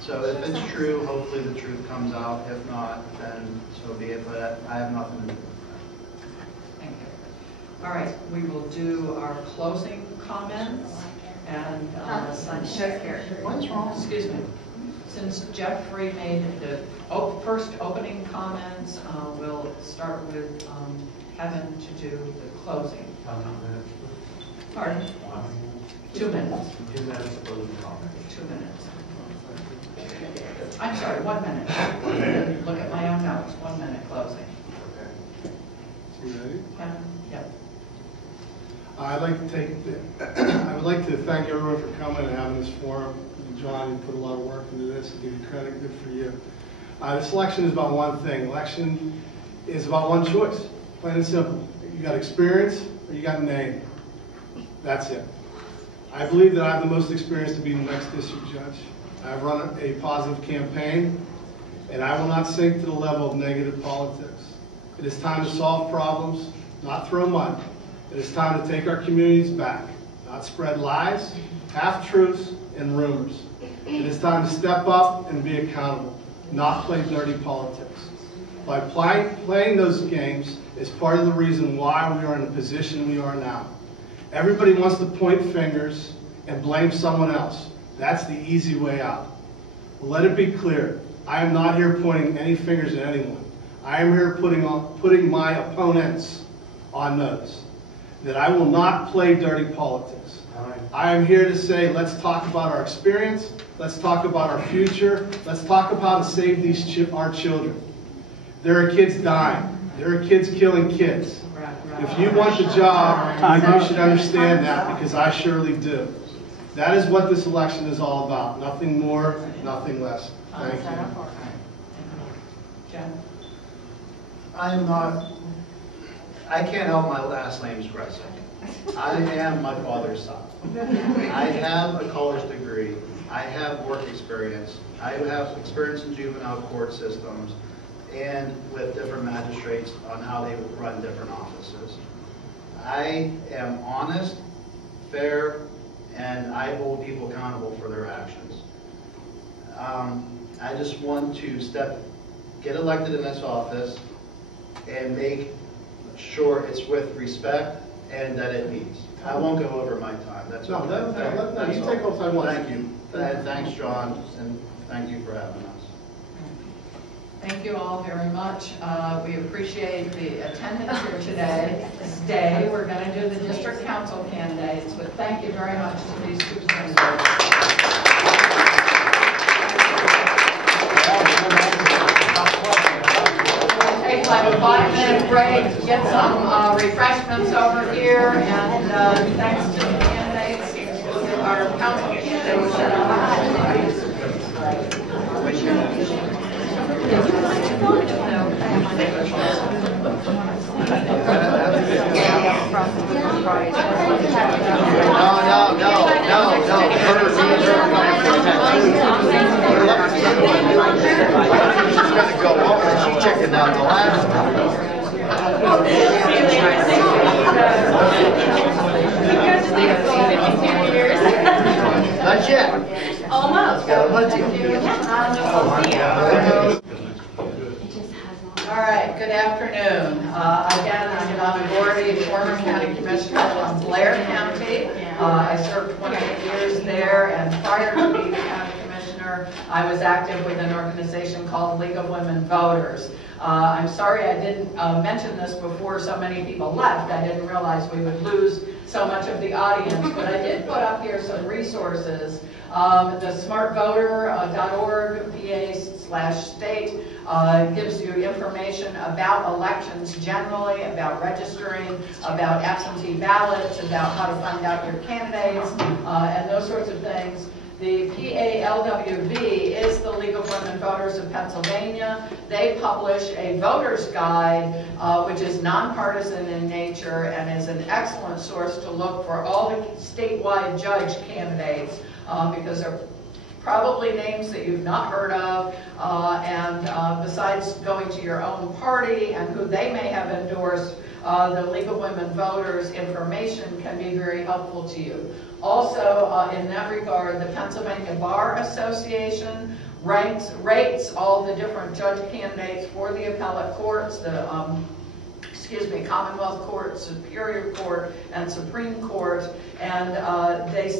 So if it's true, hopefully the truth comes out. If not, then so be it. But I have nothing to do with that. Thank you. All right, we will do our closing comments. And since What's wrong? excuse me, since Jeffrey made the first opening comments, we'll start with Kevin to do the closing. Pardon? 2 minutes. 2 minutes of closing comment. 2 minutes. I'm sorry, 1 minute. Look at my own notes, 1 minute closing. You ready? Kevin? Yep. I would like to thank everyone for coming and having this forum. John, you put a lot of work into this. I give you credit. Good for you. This election is about one thing. Election is about one choice. Plain and simple. You got experience or you got a name. That's it. I believe that I have the most experience to be the next district judge. I've run a positive campaign, and I will not sink to the level of negative politics. It is time to solve problems, not throw mud. It is time to take our communities back, not spread lies, half-truths, and rumors. It is time to step up and be accountable, not play dirty politics. By playing those games is part of the reason why we are in the position we are now. Everybody wants to point fingers and blame someone else. That's the easy way out. Let it be clear, I am not here pointing any fingers at anyone. I am here putting my opponents on notice. That I will not play dirty politics. I am here to say, let's talk about our experience, let's talk about our future, let's talk about how to save our children. There are kids dying. There are kids killing kids. If you want the job, you should understand that, because I surely do. That is what this election is all about. Nothing more, nothing less. Thank you. Jen? I can't help my last name's Gressick. I am my father's son. I have a college degree. I have work experience. I have experience in juvenile court systems and with different magistrates on how they run different offices. I am honest, fair, and I hold people accountable for their actions. I just want to get elected in this office and make sure it's with respect and that it meets. I won't go over my time. That's No, all. you take all time. Thank you. Thanks, John, and thank you for having us. Thank you all very much. We appreciate the attendance here today. We're going to do the district council candidates, but thank you very much to these two candidates. We'll take like a 5-minute break, get some refreshments over here, and thanks to the candidates, our council candidates. She's going to go home and she's checking out the last one. Not yet. Almost. All right, good afternoon. Again, I'm Donna Gordy, former county commissioner from Blair County. I served 28 years there, and prior to being county commissioner, I was active with an organization called League of Women Voters. I'm sorry I didn't mention this before so many people left. I didn't realize we would lose so much of the audience, but I did put up here some resources. The smartvoter.org, PA/state, gives you information about elections generally, about registering, about absentee ballots, about how to find out your candidates, and those sorts of things. The PALWV is the League of Women Voters of Pennsylvania. They publish a voter's guide, which is nonpartisan in nature and is an excellent source to look for all the statewide judge candidates, because they're probably names that you've not heard of, and besides going to your own party and who they may have endorsed, the League of Women Voters information can be very helpful to you. Also, in that regard, the Pennsylvania Bar Association rates all the different judge candidates for the appellate courts, the Commonwealth Court, Superior Court, and Supreme Court, and they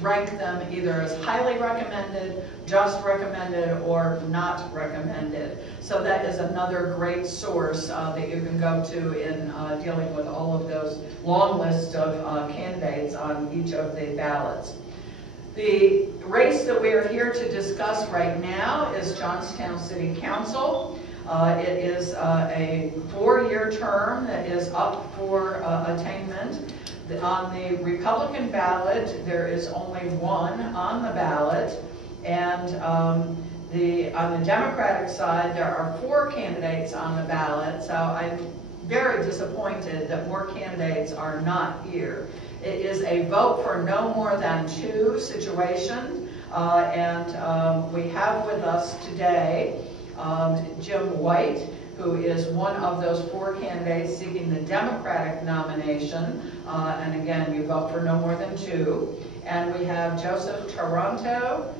rank them either as highly recommended, just recommended, or not recommended. So that is another great source that you can go to in dealing with all of those long lists of candidates on each of the ballots. The race that we are here to discuss right now is Johnstown City Council. It is a 4-year term that is up for attainment. On the Republican ballot, there is only one on the ballot, and on the Democratic side, there are 4 candidates on the ballot, so I'm very disappointed that more candidates are not here. It is a vote for no more than 2 situation, and we have with us today Jim White, who is one of those 4 candidates seeking the Democratic nomination, and again, you vote for no more than 2. And we have Joseph Toronto,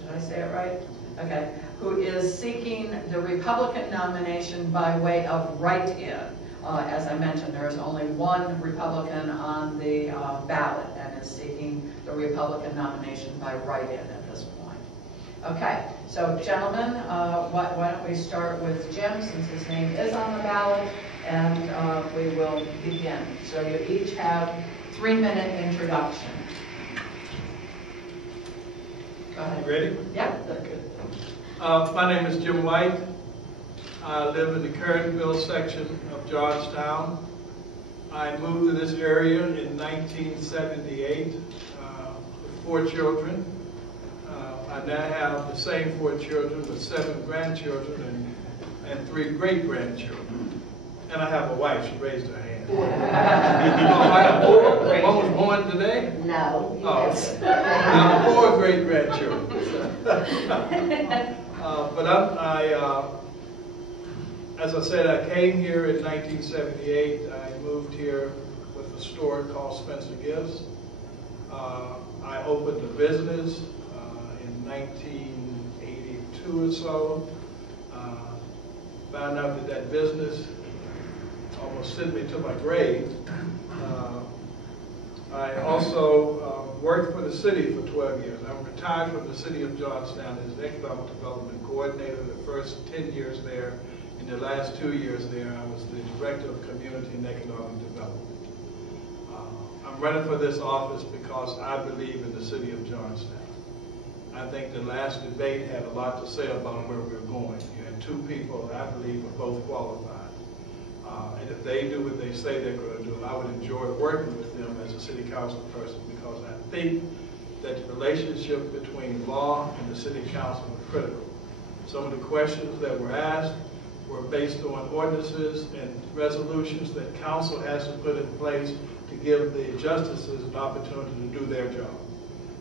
did I say it right? Okay, who is seeking the Republican nomination by way of write-in. As I mentioned, there is only one Republican on the ballot and is seeking the Republican nomination by write-in at this point. Okay, so gentlemen, why don't we start with Jim, since his name is on the ballot, and we will begin. So you each have 3-minute introduction. Go ahead. Ready? Yep. Okay. My name is Jim White. I live in the Curranville section of Georgetown. I moved to this area in 1978 with 4 children. I now have the same 4 children with 7 grandchildren and 3 great-grandchildren. And I have a wife. She raised her hand. Oh, I have 4? One was born today? No. Oh, I have 4 great-grandchildren. But as I said, I came here in 1978. I moved here with a store called Spencer Gifts. I opened a business in 1982 or so. Found out that business almost sent me to my grave. I also worked for the city for 12 years. I retired from the city of Georgetown as Economic Development Coordinator the first 10 years there. In the last 2 years there, I was the Director of Community and Economic Development. I'm running for this office because I believe in the city of Georgetown. I think the last debate had a lot to say about where we're going. You had 2 people that I believe are both qualified. And if they do what they say they're going to do, I would enjoy working with them as a city council person, because I think that the relationship between law and the city council is critical. Some of the questions that were asked were based on ordinances and resolutions that council has to put in place to give the justices an opportunity to do their job.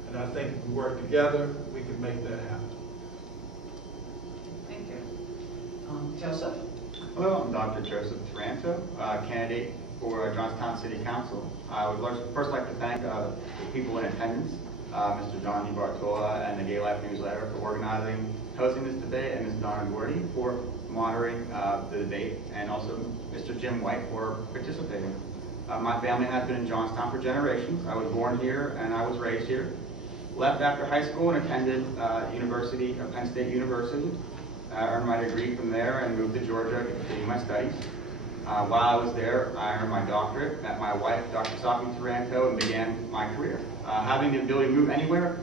And I think if we work together, we can make that happen. Thank you. Joseph? Hello, I'm Dr. Joseph Taranto, candidate for Johnstown City Council. I would first like to thank the people in attendance, Mr. John DiBartola and the Gaylife newsletter for organizing, hosting this debate, and Ms. Donna Gordy for monitoring the debate, and also Mr. Jim White for participating. My family has been in Johnstown for generations. I was born here and I was raised here. Left after high school and attended Penn State University. Earned my degree from there and moved to Georgia to continue my studies. While I was there, I earned my doctorate, met my wife, Dr. Sophie Taranto, and began my career. Having the ability to move anywhere,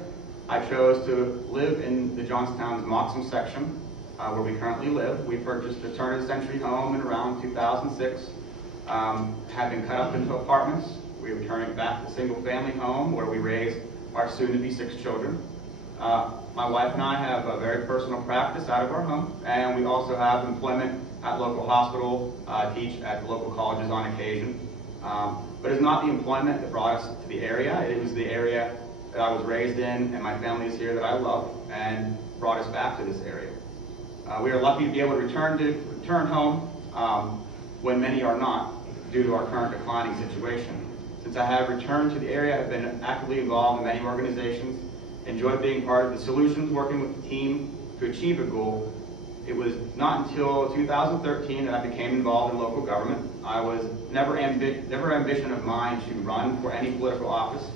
I chose to live in the Johnstown's Moxham section, where we currently live. We purchased a turn-of-the-century home in around 2006. Had been cut up into apartments. We are returning back to single-family home where we raised our soon-to-be 6 children. My wife and I have a very personal practice out of our home, and we also have employment at local hospital, teach at local colleges on occasion. But it's not the employment that brought us to the area. It was the area that I was raised in, and my family is here that I love, and brought us back to this area. We are lucky to be able to return home when many are not, due to our current declining situation. Since I have returned to the area, I've been actively involved in many organizations, enjoyed being part of the solutions, working with the team to achieve a goal, It was not until 2013 that I became involved in local government. I was never ambition of mine to run for any political office.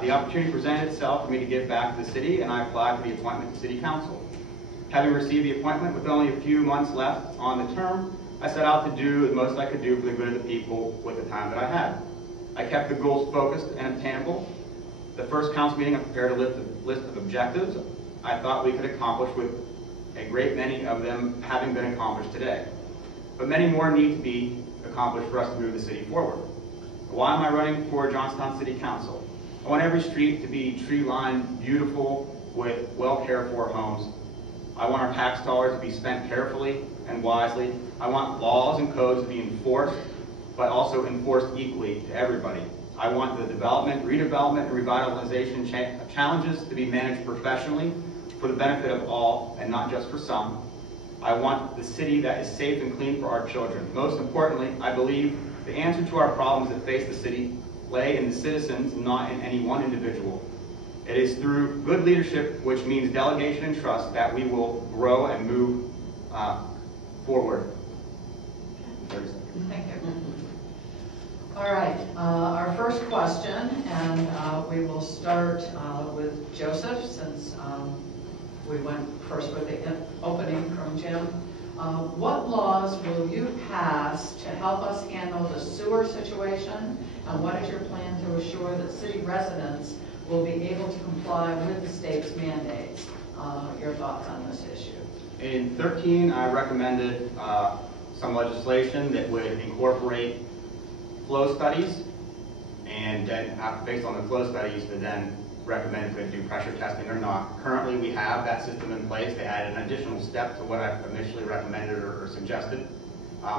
The opportunity presented itself for me to give back to the city, and I applied for the appointment to City Council. Having received the appointment with only a few months left on the term, I set out to do the most I could do for the good of the people with the time that I had. I kept the goals focused and obtainable. The first council meeting, I prepared a list of objectives I thought we could accomplish, with a great many of them having been accomplished today. But many more need to be accomplished for us to move the city forward. Why am I running for Johnstown City Council? I want every street to be tree-lined, beautiful, with well-cared-for homes. I want our tax dollars to be spent carefully and wisely. I want laws and codes to be enforced, but also enforced equally to everybody. I want the development, redevelopment, and revitalization challenges to be managed professionally for the benefit of all and not just for some. I want the city that is safe and clean for our children. Most importantly, I believe the answer to our problems that face the city lay in the citizens, not in any one individual. It is through good leadership, which means delegation and trust, that we will grow and move forward. Thank you. All right, our first question, and we will start with Joseph, since we went first with the opening from Jim. What laws will you pass to help us handle the sewer situation, and what is your plan to assure that city residents will be able to comply with the state's mandates? Your thoughts on this issue? In 2013, I recommended some legislation that would incorporate flow studies, and then based on the flow studies, to then recommend if we do pressure testing or not. Currently, we have that system in place. They added an additional step to what I initially recommended or suggested.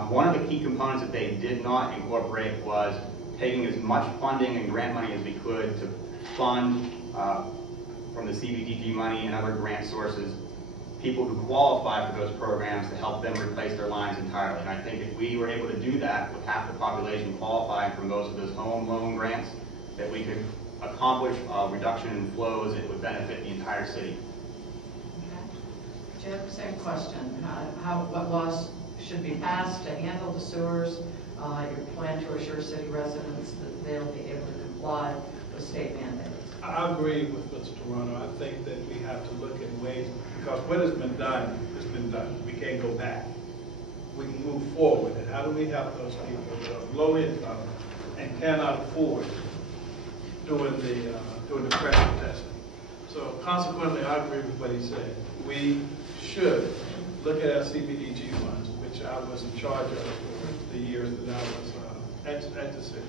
One of the key components that they did not incorporate was taking as much funding and grant money as we could to fund from the CBDG money and other grant sources people who qualify for those programs to help them replace their lines entirely. And I think if we were able to do that with half the population qualifying for most of those home loan grants, that we could accomplish a reduction in flows that would benefit the entire city. Okay. Jim, same question. What laws should be passed to handle the sewers? Your plan to assure city residents that they'll be able to comply with state mandates? I agree with Mr. Toronto. I think that we have to look at ways, because what has been done has been done. We can't go back. We can move forward. And how do we help those people that are low income and cannot afford doing the pressure testing? So consequently, I agree with what he said. We should look at our CBDG funds, which I was in charge of for the years that I was at the city.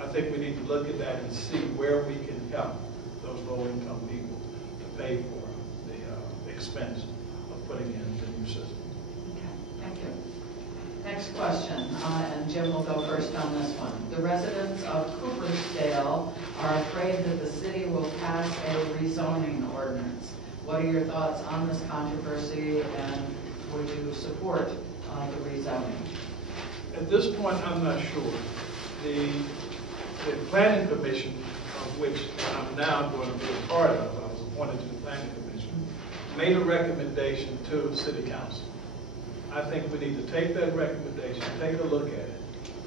I think we need to look at that and see where we can help those low-income people to pay for the expense of putting in the new system. Okay, thank you. Next question, and Jim will go first on this one. The residents of Coopersdale are afraid that the city will pass a rezoning ordinance. What are your thoughts on this controversy, and would you support the rezoning? At this point, I'm not sure. The Planning Commission, of which I'm now going to be a part of, I was appointed to the Planning Commission, made a recommendation to the City Council. I think we need to take that recommendation, take a look at it.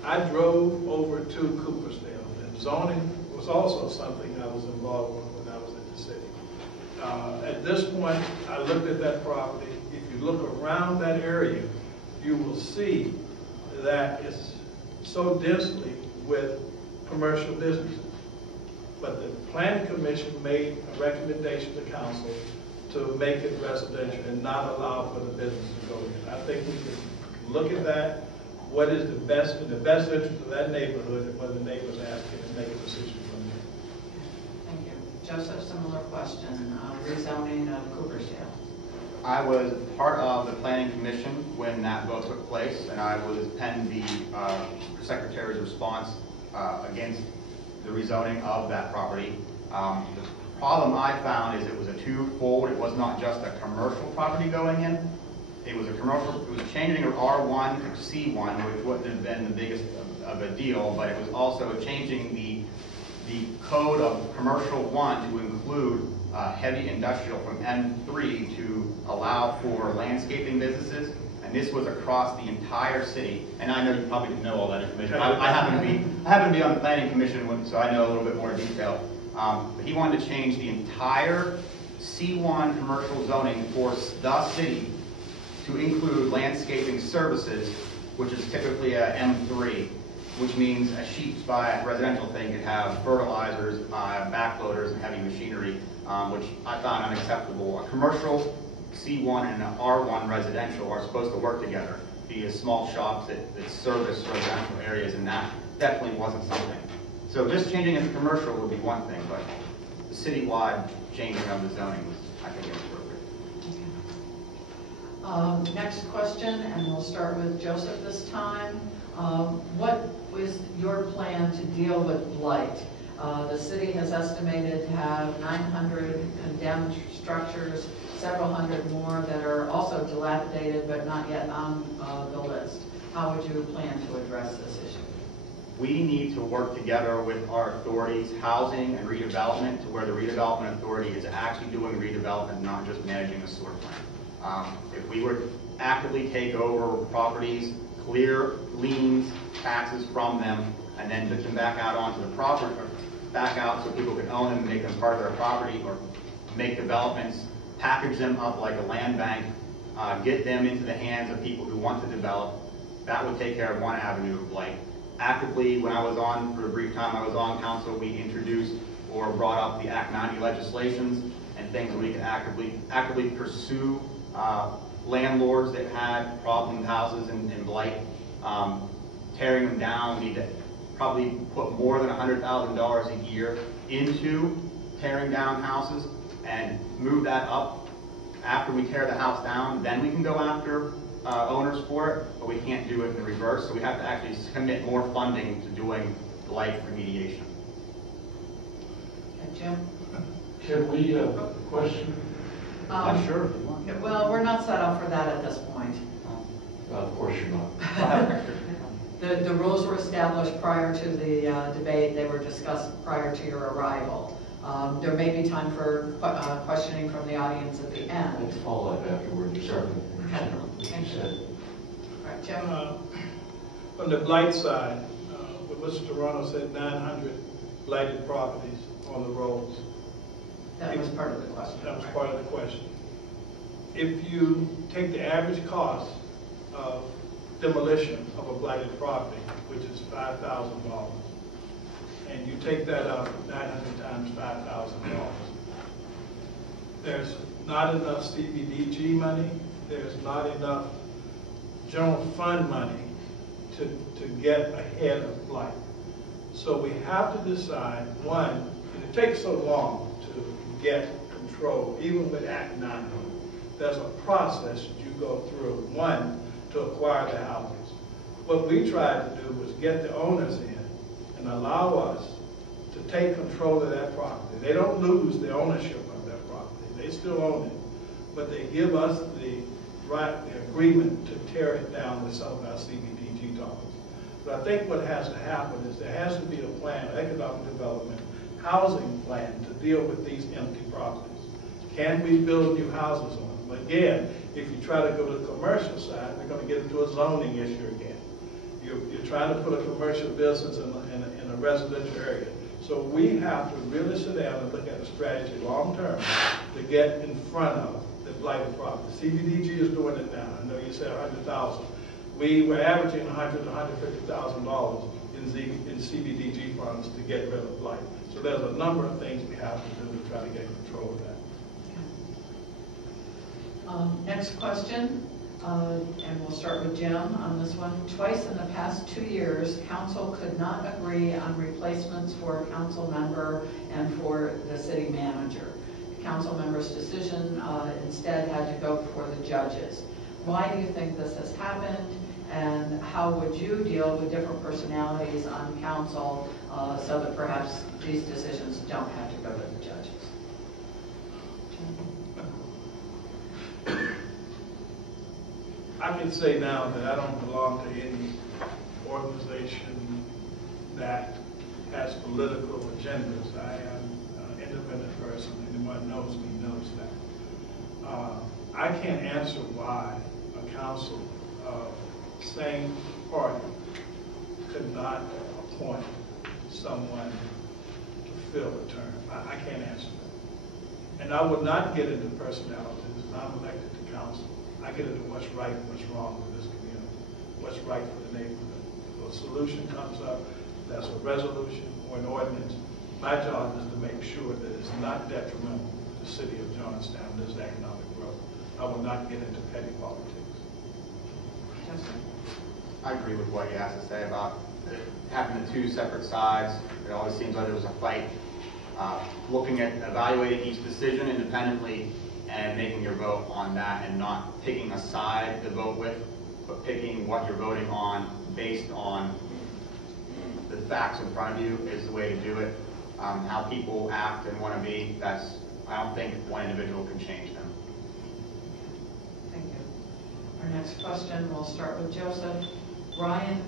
I drove over to Coopersdale, and zoning was also something I was involved with when I was at the city. At this point, I looked at that property. If you look around that area, you will see that it's so densely with commercial businesses. But the Planning Commission made a recommendation to council to make it residential and not allow for the business to go in. I think we can look at that, what is the best, in the best interest of that neighborhood, and what the neighbors ask it, and make a decision from there. Thank you. Joseph, similar question, rezoning of Coopersdale. I was part of the Planning Commission when that vote took place, and I was penned the Secretary's response against the rezoning of that property. The problem I found is it was a twofold. It was not just a commercial property going in. It was a commercial, it was changing an R1 to C1, which wouldn't have been the biggest of a deal, but it was also changing the code of commercial 1 to include heavy industrial from M3 to allow for landscaping businesses, and this was across the entire city. And I know you probably didn't know all that information. I happen to be on the planning commission, so I know a little bit more detail. But he wanted to change the entire C1 commercial zoning for the city to include landscaping services, which is typically a M3, which means a sheep by residential thing could have fertilizers, backloaders, and heavy machinery, which I found unacceptable. A commercial C1 and an R1 residential are supposed to work together, be as small shops that service residential areas, and that definitely wasn't something. So just changing it to commercial would be one thing, but the citywide changing of the zoning was, I think, inappropriate. Next question, and we'll start with Joseph this time. What was your plan to deal with blight? The city has estimated to have 900 condemned structures, several hundred more that are also dilapidated but not yet on the list. How would you plan to address this issue? We need to work together with our authorities, housing and redevelopment, to where the redevelopment authority is actually doing redevelopment, not just managing a sewer plant. If we were to actively take over properties, clear liens, taxes from them, and then put them back out onto the property, or back out so people can own them and make them part of their property, or make developments, package them up like a land bank, get them into the hands of people who want to develop, that would take care of one avenue of blight. Actively, when I was on, for a brief time I was on council, we introduced or brought up the Act 90 legislations and things that we can actively pursue landlords that had problem houses and blight, tearing them down. We need to probably put more than $100,000 a year into tearing down houses and move that up. After we tear the house down, then we can go after owners for it, but we can't do it in the reverse, so we have to actually commit more funding to doing blight remediation. Okay, Jim? Can we, question? Sure. Well, we're not set up for that at this point. Of course you're not. The rules were established prior to the debate. They were discussed prior to your arrival. There may be time for questioning from the audience at the end. Let's follow up afterward. Sure. Thank you. All right, Jim? From the blight side, what Mr. Toronto said, 900 blighted properties on the roads. That was part of the question. That was part of the question. If you take the average cost of demolition of a blighted property, which is $5,000, and you take that up 900 times $5,000, there's not enough CBDG money, there's not enough general fund money to get ahead of blight. So we have to decide, one, and it takes so long to get control, even with Act 90. There's a process that you go through, one, to acquire the houses. What we tried to do was get the owners in and allow us to take control of that property. They don't lose the ownership of that property. They still own it. But they give us the right, the agreement to tear it down with some of our CBDG dollars. But I think what has to happen is there has to be a plan, economic development, housing plan to deal with these empty properties. Can we build new houses on them? But again, if you try to go to the commercial side, we're going to get into a zoning issue again. You're trying to put a commercial business in a residential area. So we have to really sit down and look at a strategy long-term to get in front of the blighted property. CBDG is doing it now. I know you said 100,000. We were averaging $100,000 to $150,000 in CBDG funds to get rid of blight. So there's a number of things we have to do to try to get control of that. Next question, and we'll start with Jim on this one. Twice in the past 2 years, council could not agree on replacements for a council member and for the city manager. The council member's decision instead had to go before the judges. Why do you think this has happened, and how would you deal with different personalities on council so that perhaps these decisions don't have to go to the judges? I can say now that I don't belong to any organization that has political agendas. I am an independent person. Anyone knows me knows that. I can't answer why a council of same party could not appoint someone to fill a term. I can't answer that. And I would not get into personalities. I'm elected to council. I get into what's right and what's wrong with this community, what's right for the neighborhood. If a solution comes up, that's a resolution or an ordinance, my job is to make sure that it's not detrimental to the city of Johnstown, this economic growth. I will not get into petty politics. I agree with what you have to say about having the two separate sides. It always seems like there was a fight. Looking at evaluating each decision independently and making your vote on that, and not picking a side to vote with, but picking what you're voting on based on the facts in front of you is the way to do it. How people act and want to be, I don't think one individual can change them. Thank you. Our next question, we'll start with Joseph. Ryan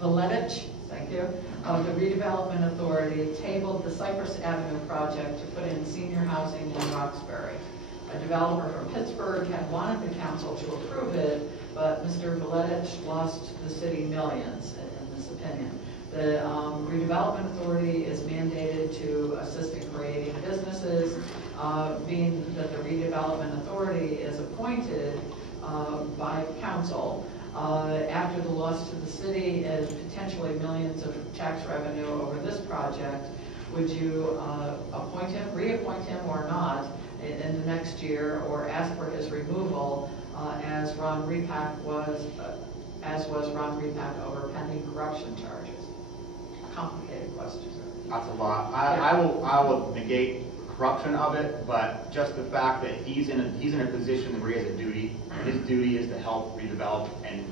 Valetich, thank you, of the Redevelopment Authority tabled the Cypress Avenue project to put in senior housing in Roxbury. A developer from Pittsburgh had wanted the council to approve it, but Mr. Valetich lost the city millions, in this opinion. The Redevelopment Authority is mandated to assist in creating businesses, being that the Redevelopment Authority is appointed by council. After the loss to the city and potentially millions of tax revenue over this project, would you appoint him, reappoint him or not in the next year, or ask for his removal as Ron Repak was, Ron Repak over pending corruption charges? Complicated questions. That's a lot. I will negate corruption of it, but just the fact that he's in a position where he has a duty. His duty is to help redevelop and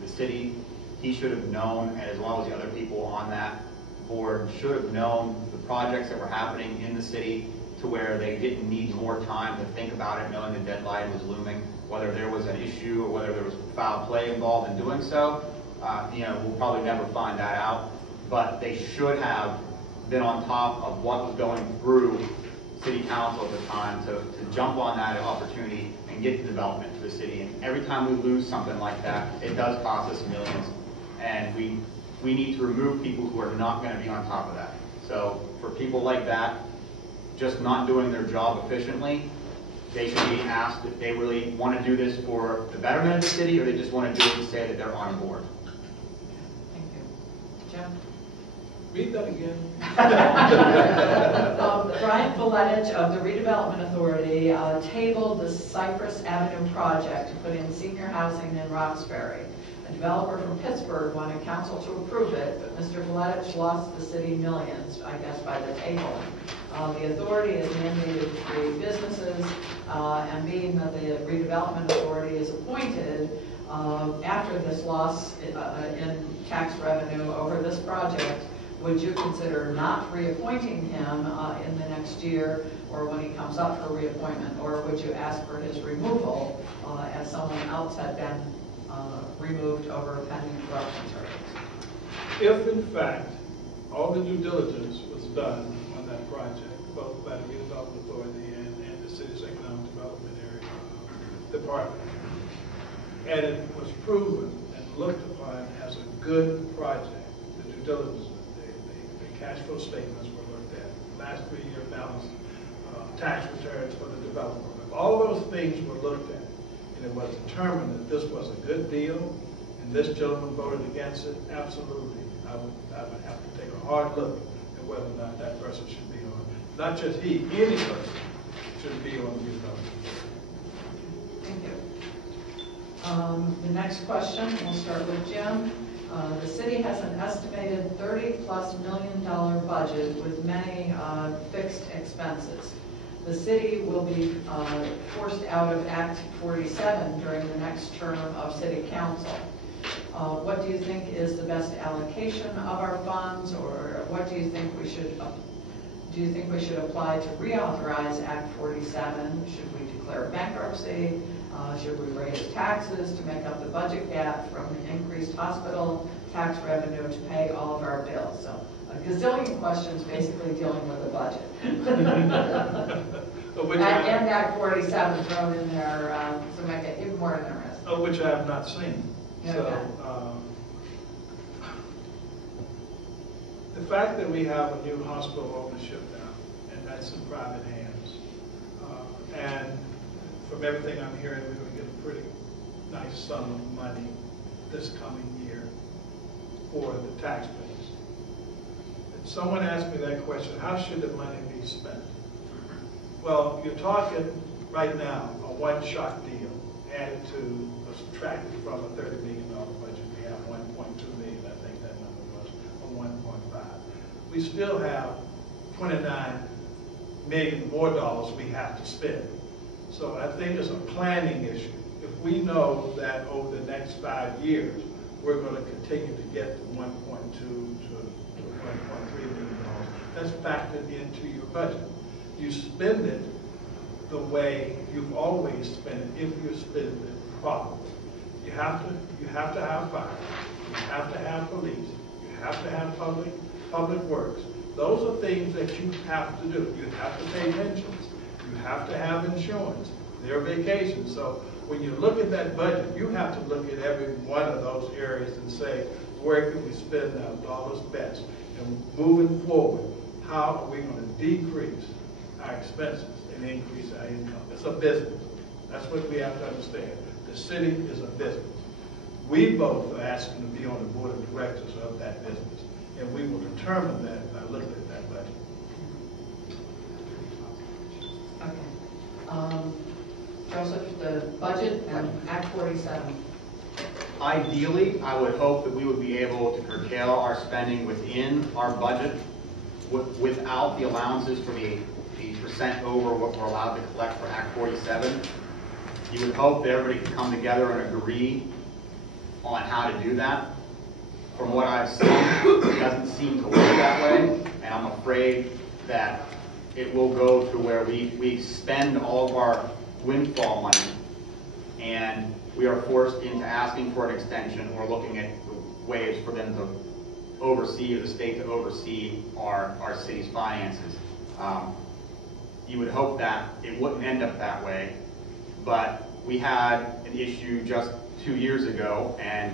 the city. He should have known, as well as the other people on that board, should have known the projects that were happening in the city, to where they didn't need more time to think about it, knowing the deadline was looming, whether there was an issue or whether there was foul play involved in doing so. We'll probably never find that out, but they should have been on top of what was going through city council at the time to jump on that opportunity and get the development to the city. And every time we lose something like that, it does cost us millions. And we need to remove people who are not going to be on top of that. So for people like that, just not doing their job efficiently, they should be asked if they really want to do this for the betterment of the city, or they just want to do it to say that they're on board. Thank you. Jim? Read that again. Brian Valetich of the Redevelopment Authority tabled the Cypress Avenue project to put in senior housing in Roxbury. A developer from Pittsburgh wanted council to approve it, but Mr. Valetich lost the city millions, I guess, by the table. The authority is mandated to create businesses, and being that the Redevelopment Authority is appointed after this loss in tax revenue over this project, would you consider not reappointing him in the next year, or when he comes up for reappointment, or would you ask for his removal as someone else had been removed over pending corruption charges? If in fact all the due diligence was done on that project, both by the Redevelopment Authority and the city's economic development area department, and it was proven and looked upon as a good project, the due diligence, the cash flow statements were looked at, last 3-year balance, tax returns for the developer. If all those things were looked at, and it was determined that this was a good deal, and this gentleman voted against it, absolutely, I would have to take a hard look at whether or not that person should be on. Not just he, any person should be on the development. Thank you. The next question, we'll start with Jim. The city has an estimated $30+ million budget with many fixed expenses. The city will be forced out of Act 47 during the next term of city council. What do you think is the best allocation of our funds, or what do you think we should apply to reauthorize Act 47? Should we declare bankruptcy? Should we raise taxes to make up the budget gap from increased hospital tax revenue to pay all of our bills? So a gazillion questions basically dealing with the budget. Which And Act 47 thrown in there to make it even more interesting. which I have not seen. Yeah, So, okay. the fact that we have a new hospital ownership now, and that's in private hands, and from everything I'm hearing, we're going to get a pretty nice sum of money this coming year for the taxpayers. And someone asked me that question, how should the money be spent? Well, you're talking right now a one-shot deal added to, subtracted from a $30 million budget. We have 1.2 million, I think that number was, or 1.5. We still have 29 million more dollars we have to spend. So I think it's a planning issue. If we know that over the next 5 years, we're going to continue to get to 1.2 to 1.3 million dollars, that's factored into your budget. You spend it the way you've always spent it if you spend it properly. You have to have fire, you have to have police, you have to have public works. Those are things that you have to do. You have to pay pensions, you have to have insurance, there are vacations. So when you look at that budget, you have to look at every one of those areas and say, where can we spend our dollars best? And moving forward, how are we going to decrease our expenses and increase our income? It's a business. That's what we have to understand. The city is a business. We both are asking to be on the board of directors of that business, and we will determine that by looking at that budget. Okay. Joseph, the budget and Act 47. Ideally, I would hope that we would be able to curtail our spending within our budget without the allowances for the percent over what we're allowed to collect for Act 47. You would hope that everybody could come together and agree on how to do that. From what I've seen, it doesn't seem to work that way, and I'm afraid that it will go to where we spend all of our windfall money and we are forced into asking for an extension or looking at ways for them to oversee, or the state to oversee our city's finances. You would hope that it wouldn't end up that way, but we had an issue just 2 years ago, and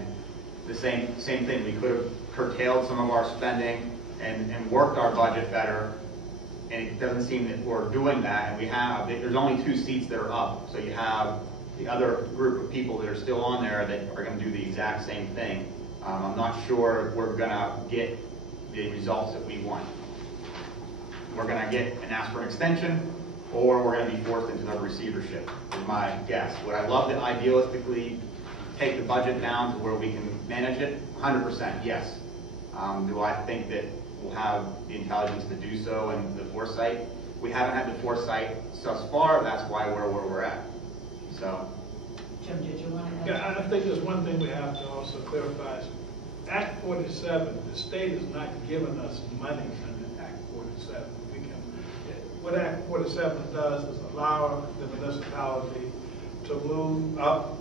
the same thing. We could have curtailed some of our spending and worked our budget better, and it doesn't seem that we're doing that. And there's only 2 seats that are up, so you have the other group of people that are still on there that are going to do the exact same thing. I'm not sure if we're going to get the results that we want. We're going to get and ask for an extension, or we're going to be forced into a receivership, is my guess. Would I love to idealistically take the budget down to where we can manage it? 100% yes. Do I think that we'll have the intelligence to do so and the foresight? We haven't had the foresight thus far. That's why we're where we're at. So, Jim, did you want to add? Yeah, I think there's one thing we have to also clarify. Act 47, the state has not given us money under Act 47. What Act 47 does is allow the municipality to move up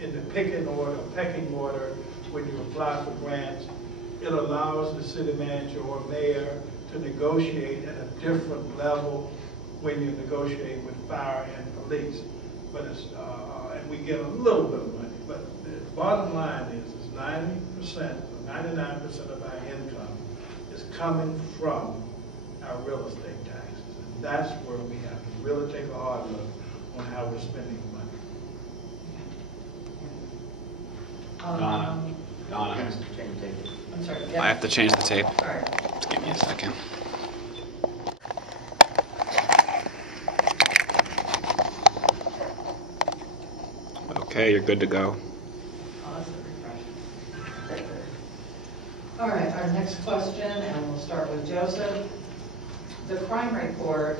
in the pecking order when you apply for grants. It allows the city manager or mayor to negotiate at a different level when you negotiate with fire and police. But it's, and we get a little bit of money, but the bottom line is 90% or 99% of our income is coming from our real estate taxes. And that's where we have to really take a hard look on how we're spending the money. Donna, I'm sorry. I have to change the tape. All right. Just give me a second. Okay, you're good to go. Oh, that's a refresh. All right, our next question, and we'll start with Joseph. The crime report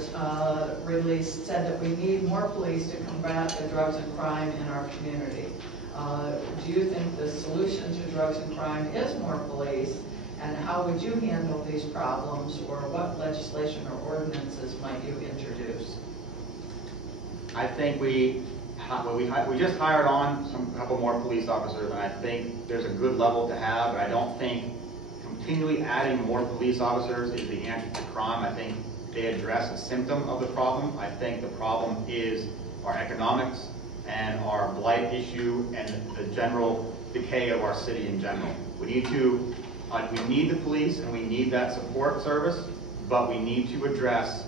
released said that we need more police to combat the drugs and crime in our community. Do you think the solution to drugs and crime is more police? And how would you handle these problems, or what legislation or ordinances might you introduce? I think we just hired on a couple more police officers, and I think there's a good level to have, but I don't think continually adding more police officers is the answer to crime. I think they address a symptom of the problem. I think the problem is our economics and our blight issue and the general decay of our city in general. We need the police and we need that support service, but we need to address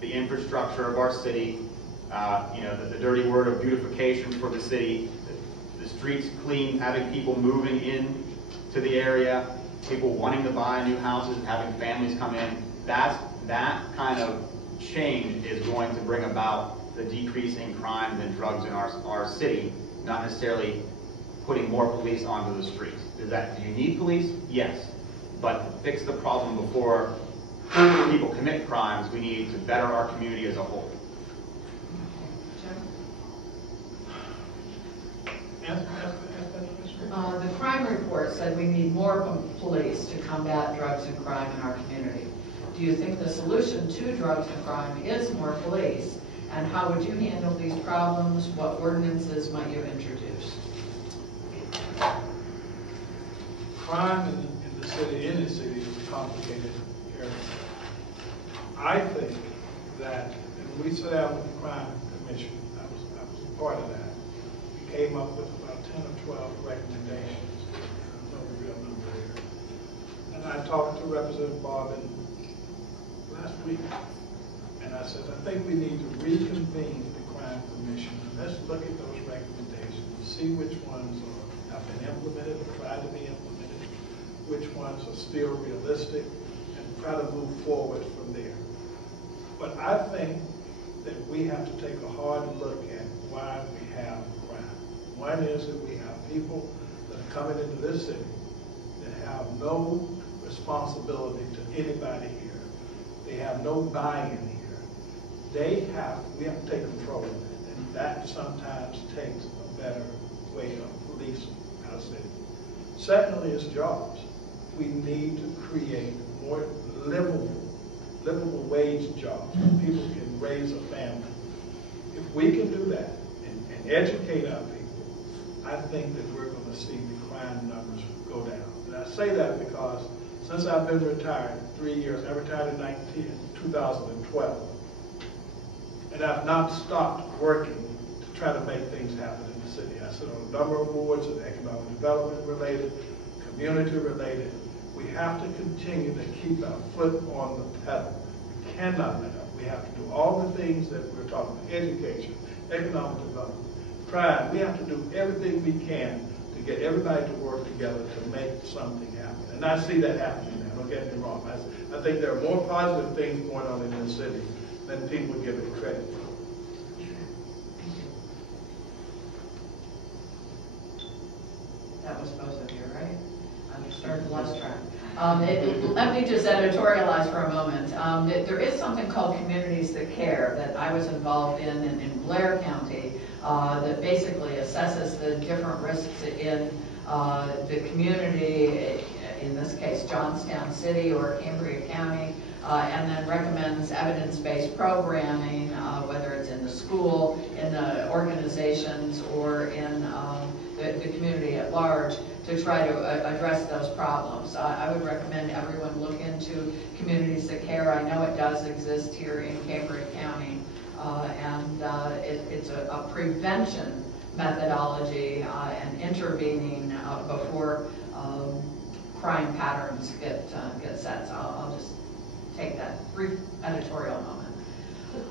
the infrastructure of our city, the dirty word of beautification for the city, the streets clean, having people moving in to the area, people wanting to buy new houses and having families come in. That kind of change is going to bring about the decrease in crime and drugs in our city, not necessarily putting more police onto the streets. Do you need police? Yes. But to fix the problem before people commit crimes, we need to better our community as a whole. The crime report said we need more police to combat drugs and crime in our community. Do you think the solution to drugs and crime is more police? And how would you handle these problems? What ordinances might you introduce? Crime in the city, any city, is a complicated area. I think that, and we sat down with the crime commission, I was a part of that. We came up with about 10 or 12 recommendations. I don't know the real number here. And I talked to Representative Bobbin last week, and I said, I think we need to reconvene the crime commission. And let's look at those recommendations, see which ones have been implemented or tried to be implemented, which ones are still realistic, and try to move forward from there. But I think that we have to take a hard look at why we have crime. One is that we have people that are coming into this city that have no responsibility to anybody here. They have no buy-in here. We have to take control of it, and that sometimes takes a better way of policing our city. Secondly is jobs. We need to create more livable wage jobs where people can raise a family. If we can do that and educate our people, I think that we're going to see the crime numbers go down. And I say that because since I've been retired 3 years, I retired in 2012, and I've not stopped working to try to make things happen in the city. I sit on a number of boards that are economic development related, community related. We have to continue to keep our foot on the pedal. We cannot let up. We have to do all the things that we're talking about: education, economic development, crime. We have to do everything we can to get everybody to work together to make something happen. And I see that happening now. Don't get me wrong. I think there are more positive things going on in this city than people give it credit for. That was both of you, right? I'm starting to lose track. Let me just editorialize for a moment. There is something called Communities That Care that I was involved in Blair County that basically assesses the different risks in the community, in this case Johnstown City or Cambria County, and then recommends evidence-based programming, whether it's in the school, in the organizations, or in the community at large, to try to address those problems. I would recommend everyone look into Communities That Care. I know it does exist here in Cambria County, and it's a prevention methodology and intervening before crime patterns get set. So I'll just take that brief editorial moment.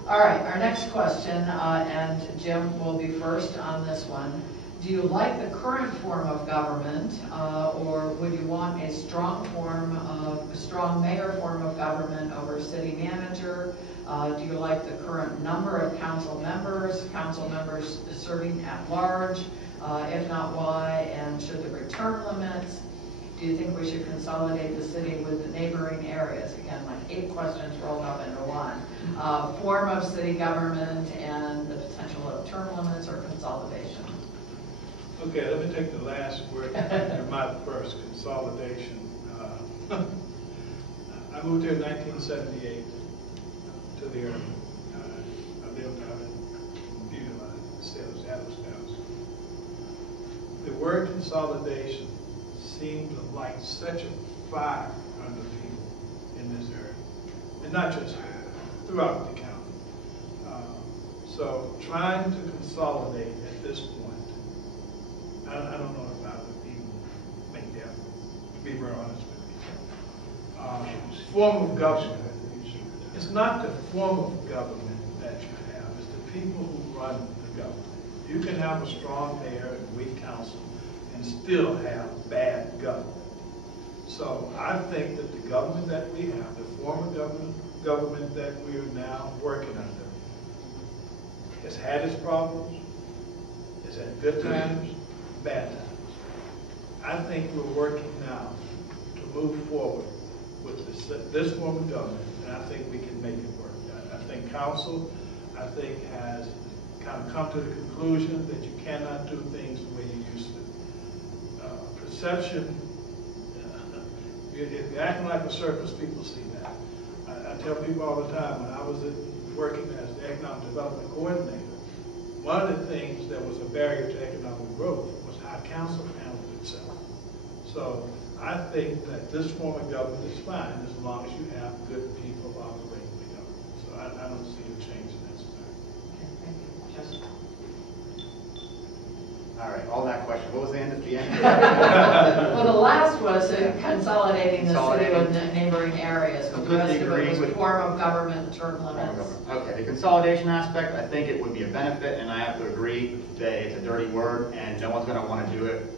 All right, our next question, and Jim will be first on this one. Do you like the current form of government, or would you want a strong mayor form of government over city manager? Do you like the current number of council members serving at large? If not, why? And should there be term limits? Do you think we should consolidate the city with the neighboring areas? Again, like 8 questions rolled up into one. Form of city government and the potential of term limits or consolidation. Okay, let me take the last word in my first, consolidation. I moved here in 1978 to the area. I lived out in Gaylife, Adams County. The word consolidation seemed to light such a fire people in this area. And not just here, throughout the county. So trying to consolidate at this point, I don't know if I would even make the effort, to be very honest with you. Form of government. It's not the form of government that you have, it's the people who run the government. You can have a strong mayor and weak council and still have bad government. So I think that the government that we have, the form of government that we are now working under, has had its problems, has had good times, bad times. I think we're working now to move forward with this form of government, and I think we can make it work. I think council, has kind of come to the conclusion that you cannot do things the way you used to. Perception, if you're acting like a circus, people see that. I tell people all the time, when I was working as the economic development coordinator, one of the things that was a barrier to economic growth was how council handled itself. So I think that this form of government is fine as long as you have good people operating the government. So I don't see a change necessary. Okay, thank you. Joseph? All right, all that question. What was the end at the end? Well, the last was consolidating the city with neighboring areas, but the rest of Completely it agree was with- form of government, term limits. Okay, the consolidation aspect, I think it would be a benefit, and I have to agree that it's a dirty word, and no one's going to want to do it.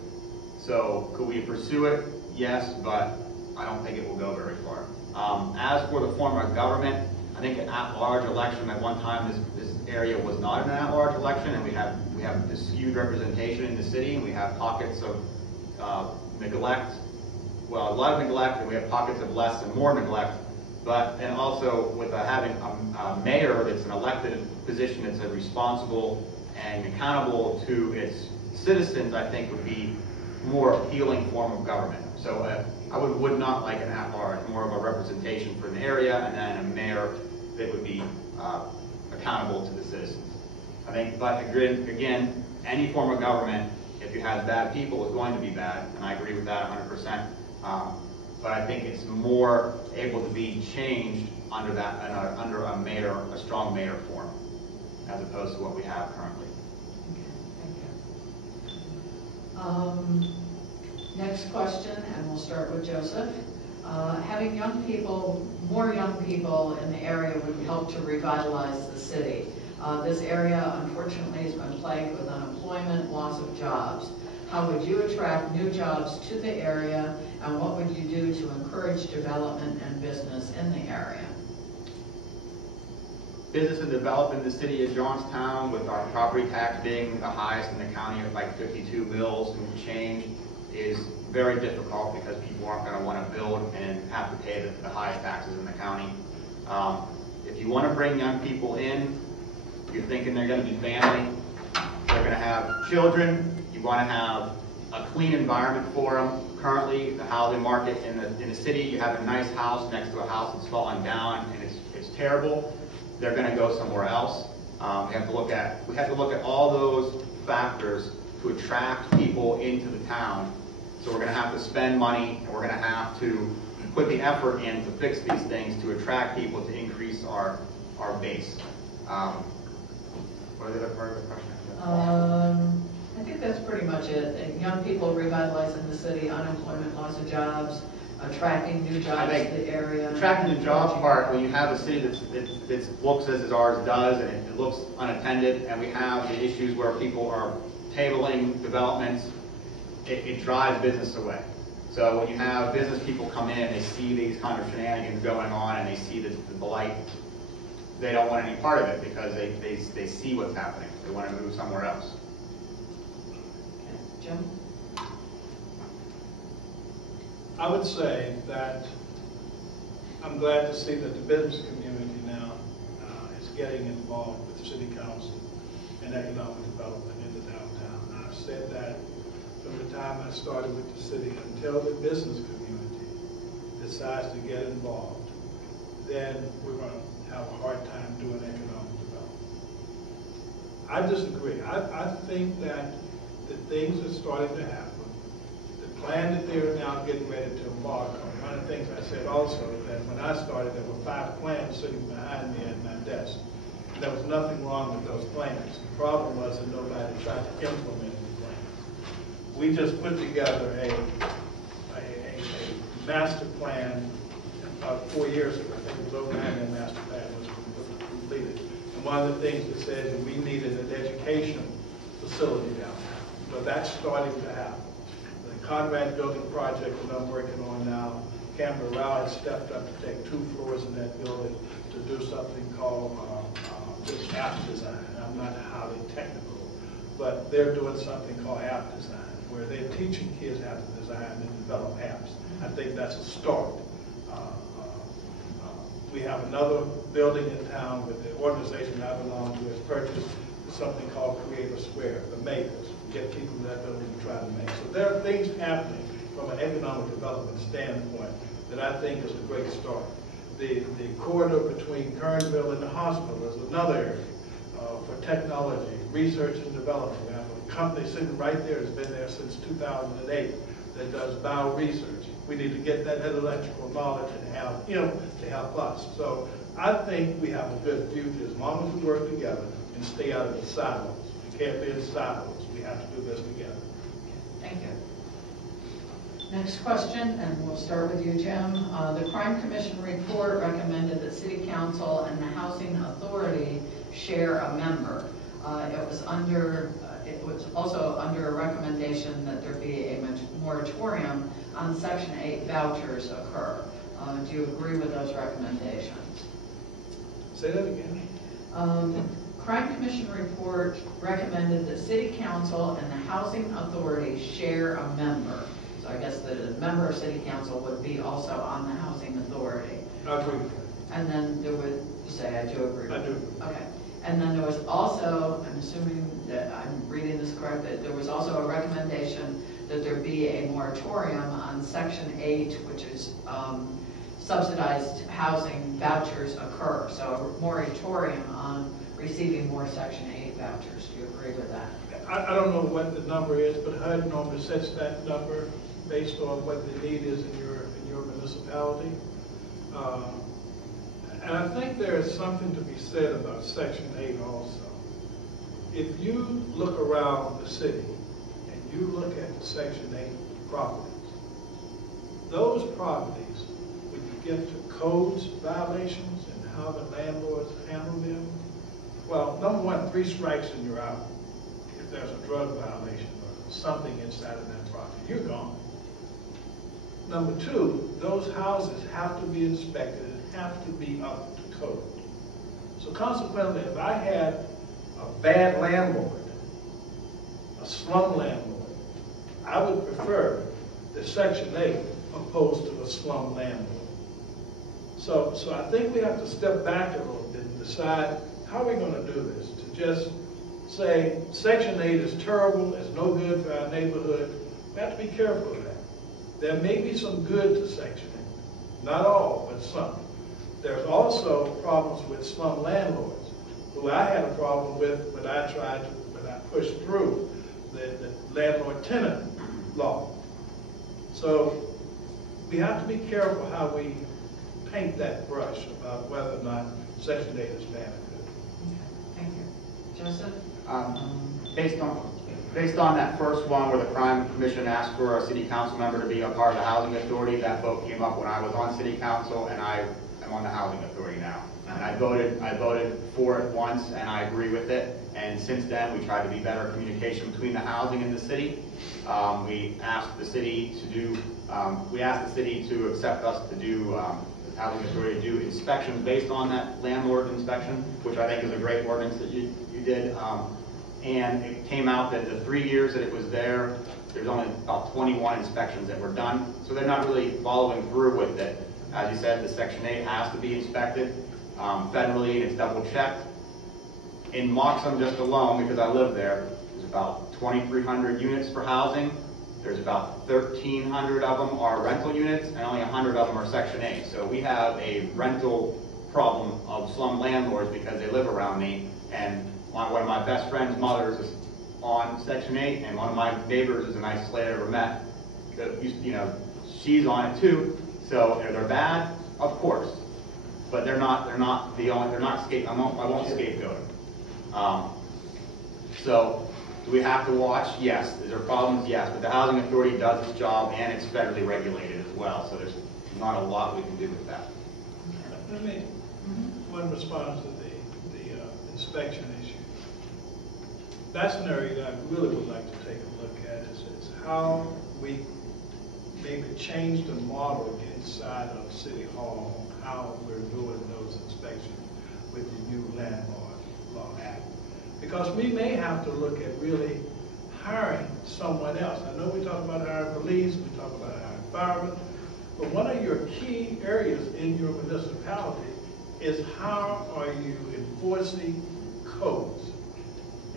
So could we pursue it? Yes, but I don't think it will go very far. As for the form of government, I think an at-large election at one time, this area was not an at-large election, and we have this skewed representation in the city, and we have pockets of neglect. Well, a lot of neglect, and we have pockets of less and more neglect. And also with having a mayor that's an elected position that's responsible and accountable to its citizens, I think would be more appealing form of government. So I would not like an at-large, more of a representation for an area, and then a mayor that would be accountable to the citizens. I think, but again, any form of government, if it has bad people, is going to be bad, and I agree with that 100%. But I think it's more able to be changed under under a mayor, a strong mayor form, as opposed to what we have currently. Okay, thank you. Next question, and we'll start with Joseph. Having more young people in the area would help to revitalize the city. This area, unfortunately, has been plagued with unemployment, loss of jobs. How would you attract new jobs to the area, and what would you do to encourage development and business in the area? Business and development in the city of Johnstown, with our property tax being the highest in the county at like 52 mills and change, is very difficult because people aren't going to want to build and have to pay the highest taxes in the county. If you want to bring young people in, you're thinking they're going to be family, they're going to have children, you want to have a clean environment for them. Currently, the housing market in the city, you have a nice house next to a house that's falling down and it's terrible. They're going to go somewhere else. We have to look at all those factors to attract people into the town. So we're going to have to spend money, and we're going to have to put the effort in to fix these things to attract people to increase our base. What are the other part of the question? I think that's pretty much it. Young people revitalizing the city, unemployment, loss of jobs, attracting new jobs to the area. Attracting the job part, when you have a city that looks as ours does, and it looks unattended, and we have the issues where people are tabling developments, it drives business away. So when you have business people come in and they see these kind of shenanigans going on and they see the blight, they don't want any part of it because they see what's happening. They want to move somewhere else. Okay. Jim? I would say that I'm glad to see that the business community now is getting involved with the city council and economic development in the downtown. And I've said that from the time I started with the city. Until the business community decides to get involved, then we're going to have a hard time doing economic development. I disagree. I think that the things are starting to happen. The plan that they're now getting ready to embark on, one of the things I said also, that when I started, there were 5 plans sitting behind me at my desk. There was nothing wrong with those plans. The problem was that nobody tried to implement the plans. We just put together a master plan about 4 years ago. I think it was over 9 that master plan was completed. And one of the things that said that we needed an education facility downtown. So that's starting to happen. The Conrad building project that I'm working on now, Cameron Rao has stepped up to take 2 floors in that building to do something called just app design. I'm not highly technical, but they're doing something called app design, where they're teaching kids how to design and develop apps. I think that's a start. We have another building in town with the organization I belong to has purchased something called Creative Square, the makers. Get people in that building to try to make. So there are things happening from an economic development standpoint that I think is a great start. The corridor between Kernville and the hospital is another area for technology, research and development. We have a company sitting right there that's been there since 2008 that does bio-research. We need to get that intellectual knowledge and have him to help us. So I think we have a good future as long as we work together and stay out of the silos. We can't be in silos. We have to do this together. Thank you. Next question, and we'll start with you, Jim. The Crime Commission report recommended that City Council and the Housing Authority share a member. It was also under a recommendation that there be a moratorium on Section 8 vouchers occur. Do you agree with those recommendations? Say that again. Crime Commission report recommended that City Council and the Housing Authority share a member. So I guess the member of City Council would be also on the Housing Authority. I agree with that. And then there would, say I do agree with I do. Okay. And then there was also, I'm assuming that I'm reading this correct, that there was also a recommendation that there be a moratorium on Section 8, which is subsidized housing vouchers occur. So a moratorium on receiving more Section 8 vouchers. Do you agree with that? I don't know what the number is, but HUD normally sets that number based on what the need is in your municipality. And I think there is something to be said about Section 8 also. If you look around the city and you look at the Section 8 properties, those properties, when you get to codes violations and how the landlords handle them, well, number one, 3 strikes and you're out. If there's a drug violation or something inside of that property, you're gone. Number 2, those houses have to be inspected and have to be up to code. So consequently, if I had a bad landlord, a slum landlord, I would prefer the Section 8 opposed to a slum landlord. So I think we have to step back a little bit and decide how are we going to do this? To just say Section 8 is terrible, it's no good for our neighborhood. We have to be careful of that. There may be some good to Section 8. Not all, but some. There's also problems with slum landlords, who I had a problem with when I pushed through the landlord-tenant law. So we have to be careful how we paint that brush about whether or not Section 8 is bad or good. Okay, thank you. Joseph? Based on that first one where the Crime Commission asked for a city council member to be a part of the Housing Authority, that vote came up when I was on city council, and I am on the Housing Authority now. And I voted for it once, and I agree with it. And since then, we tried to be better communication between the housing and the city. We asked the city to accept us to do the Housing Authority to do inspections based on that landlord inspection, which I think is a great ordinance that you did. And it came out that the 3 years that it was there, there's only about 21 inspections that were done. So they're not really following through with it. As you said, the Section 8 has to be inspected federally, and it's double checked. In Moxham just alone, because I live there, there's about 2,300 units for housing. There's about 1,300 of them are rental units, and only 100 of them are Section 8. So we have a rental problem of slum landlords because they live around me, and one of my best friend's mothers is on Section 8, and one of my neighbors is the nicest lady I ever met. You know, she's on it too, So they're bad, of course, but they're not the only, I won't scapegoat them. So do we have to watch? Yes. Is there problems? Yes. But the Housing Authority does its job, and it's federally regulated as well. So there's not a lot we can do with that. Let me, one response to the inspection issue. That's an area that I really would like to take a look at is how we maybe change the model inside of City Hall, how we're doing those inspections with the new Landlord Law Act. Because we may have to look at really hiring someone else. I know we talk about hiring police, we talk about hiring firemen, but one of your key areas in your municipality is how are you enforcing codes?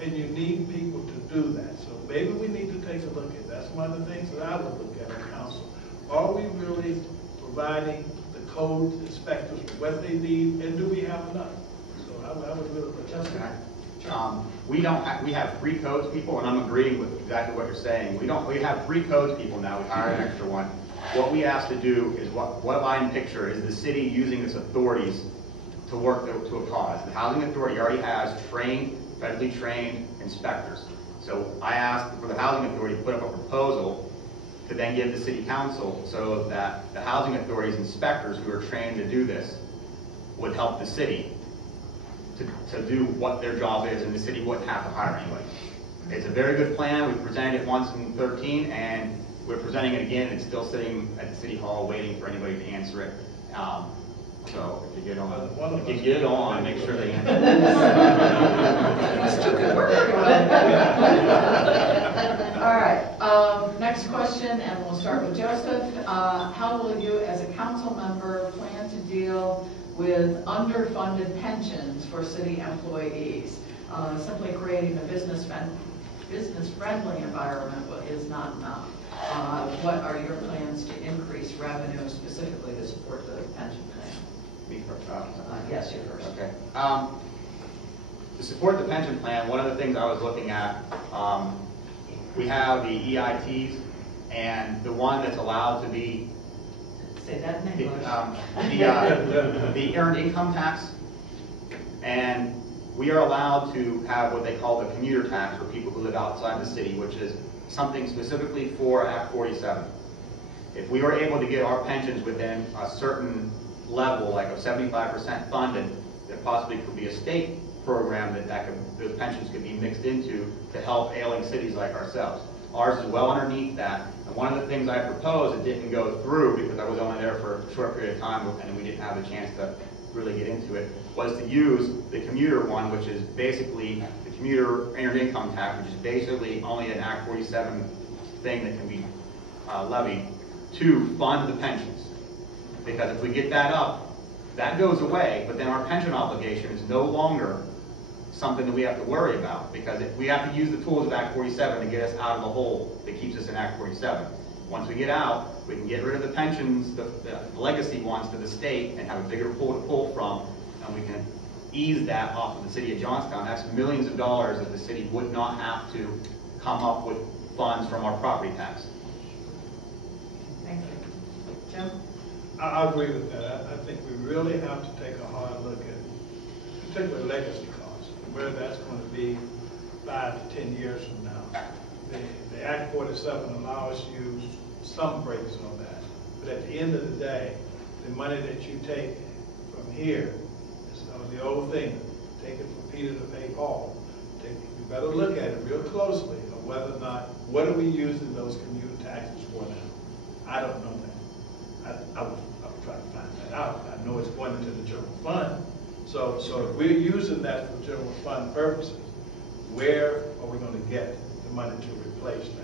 And you need people to do that. So maybe we need to take a look at that. That's one of the things that I would look at on council. Are we really providing the code inspectors with what they need, and do we have enough? So I would really look at that. We have 3 codes people, and I'm agreeing with exactly what you're saying. We have 3 codes people now. We hired an extra one. What we asked to do is what I picture is the city using its authorities to work to a cause. The Housing Authority already has federally trained inspectors. So I asked for the Housing Authority to put up a proposal to then give the City Council so that the Housing Authority's inspectors who are trained to do this would help the city to do what their job is, and the city wouldn't have to hire anybody. It's a very good plan. We presented it once in 2013, and we're presenting it again. It's still sitting at the City Hall waiting for anybody to answer it. So if you get on, make sure they answer. All right, next question, and we'll start with Joseph. How will you, as a council member, plan to deal with underfunded pensions for city employees? Simply creating a business-friendly environment is not enough. What are your plans to increase revenue specifically to support the pension plan? Me first. Yes, you first. Okay. To support the pension plan, one of the things I was looking at, we have the EITs, and the one that's allowed to be Say that in English. The earned income tax, and we are allowed to have what they call the commuter tax for people who live outside the city, which is something specifically for Act 47. If we were able to get our pensions within a certain level, like a 75% funded, there possibly could be a state program those pensions could be mixed into to help ailing cities like ourselves. Ours is well underneath that. And one of the things I proposed that didn't go through because I was only there for a short period of time and we didn't have a chance to really get into it, was to use the commuter one, which is basically the commuter earned income tax, which is basically only an Act 47 thing that can be levied to fund the pensions. Because if we get that up, that goes away, but then our pension obligation is no longer something that we have to worry about, because if we have to use the tools of Act 47 to get us out of the hole that keeps us in Act 47. Once we get out, we can get rid of the pensions, the legacy ones to the state, and have a bigger pool to pull from, and we can ease that off of the city of Johnstown. That's millions of dollars that the city would not have to come up with funds from our property tax. Thank you. Jim? I agree with that. I think we really have to take a hard look at particularly legacy costs, where that's going to be 5 to 10 years from now. The Act 47 allows you some breaks on that, but at the end of the day, the money that you take from here is the old thing, take it from Peter to pay Paul. You better look at it real closely of whether or not, what are we using those commuter taxes for now? I don't know that. I will try to find that out. I know it's going into the general fund. So if we're using that for general fund purposes, where are we going to get the money to replace that?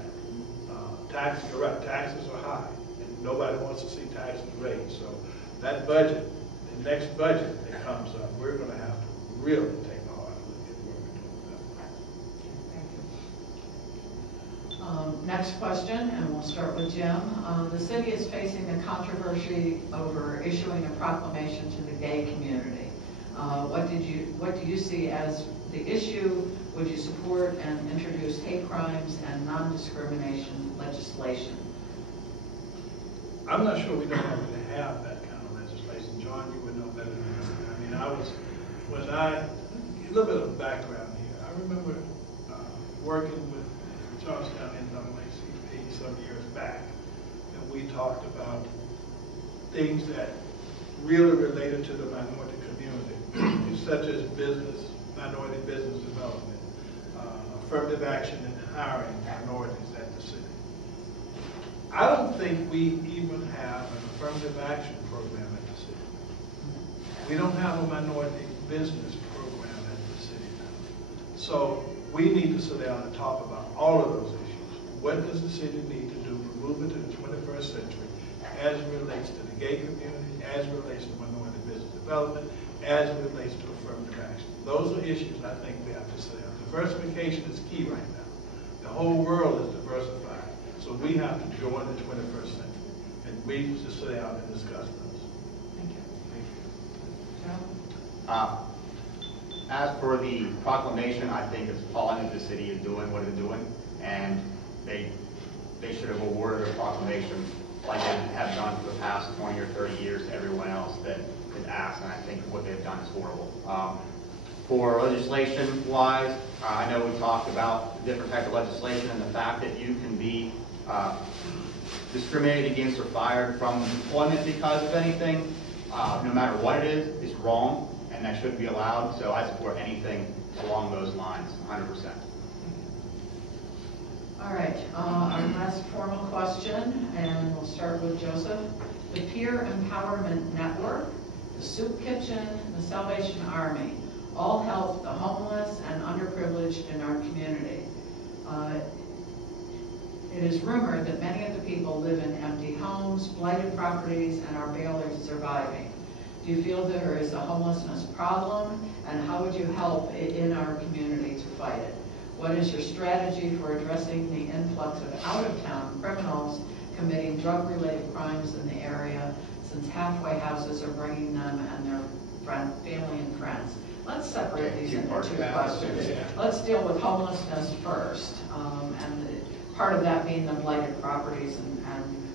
Taxes, you're right, taxes are high, and nobody wants to see taxes raised. So that budget, the next budget that comes up, we're going to have to really take a hard look at what we're doing with that. Thank you. Next question, and we'll start with Jim. The city is facing a controversy over issuing a proclamation to the gay community. What do you see as the issue? Would you support and introduce hate crimes and non-discrimination legislation? I'm not sure we know how to have that kind of legislation. John, you would know better than me. I mean, a little bit of background here. I remember working with Charlestown NAACP some years back, and we talked about things that really related to the minority community, such as minority business development, affirmative action in hiring minorities at the city. I don't think we even have an affirmative action program at the city. We don't have a minority business program at the city now. So we need to sit down and talk about all of those issues. What does the city need to do to move into the 21st century as it relates to the gay community, as it relates to minority business development, as it relates to affirmative action? Those are issues I think we have to sit down. Diversification is key right now. The whole world is diversified. So we have to join the 21st century. And we need to sit down and discuss those. Thank you. Thank you. Joe? As for the proclamation, I think it's appalling that the city is doing what it's doing, and they should have awarded a proclamation like they have done for the past 20 or 30 years to everyone else that is asked, and I think what they've done is horrible. For legislation-wise, I know we talked about different types of legislation and the fact that you can be discriminated against or fired from employment because of anything, no matter what it is wrong, and that shouldn't be allowed. So I support anything along those lines, 100%. All right, our last formal question, and we'll start with Joseph. The Peer Empowerment Network, the Soup Kitchen, the Salvation Army, all help the homeless and underprivileged in our community. It is rumored that many of the people live in empty homes, blighted properties, and are barely surviving. Do you feel there is a homelessness problem, and how would you help in our community to fight it? What is your strategy for addressing the influx of out-of-town criminals committing drug-related crimes in the area, since halfway houses are bringing them and their family and friends? Let's separate these into two questions. Let's deal with homelessness first, and part of that being the blighted properties, and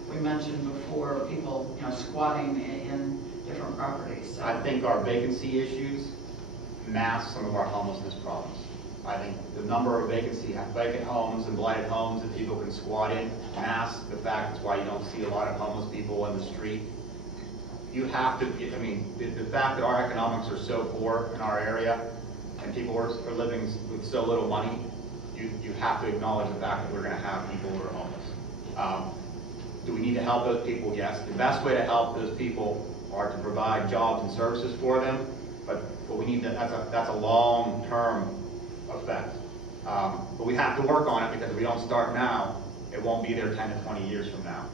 we mentioned before people, squatting in different properties. So. I think our vacancy issues mask some of our homelessness problems. I think the number of vacant homes and blighted homes that people can squat in masks the fact that's why you don't see a lot of homeless people in the street. You have to, the fact that our economics are so poor in our area and people are living with so little money, you have to acknowledge the fact that we're going to have people who are homeless. Do we need to help those people? Yes. The best way to help those people are to provide jobs and services for them, but we need to, that's a long-term effect. But we have to work on it, because if we don't start now, it won't be there 10 to 20 years from now.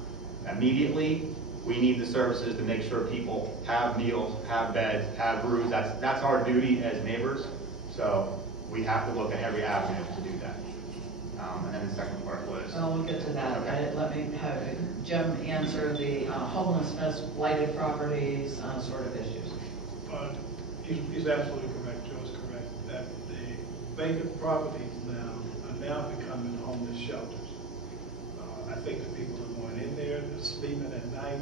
Immediately, we need the services to make sure people have meals, have beds, have roofs. That's our duty as neighbors. So we have to look at every avenue to do that. And then the second part was... Well, we'll get to that. Okay. Let me have Jim answer the homelessness, blighted properties sort of issues. He's absolutely correct. Joe's correct. That the vacant properties are now becoming homeless shelters. I think the people are going in there, they're sleeping at night,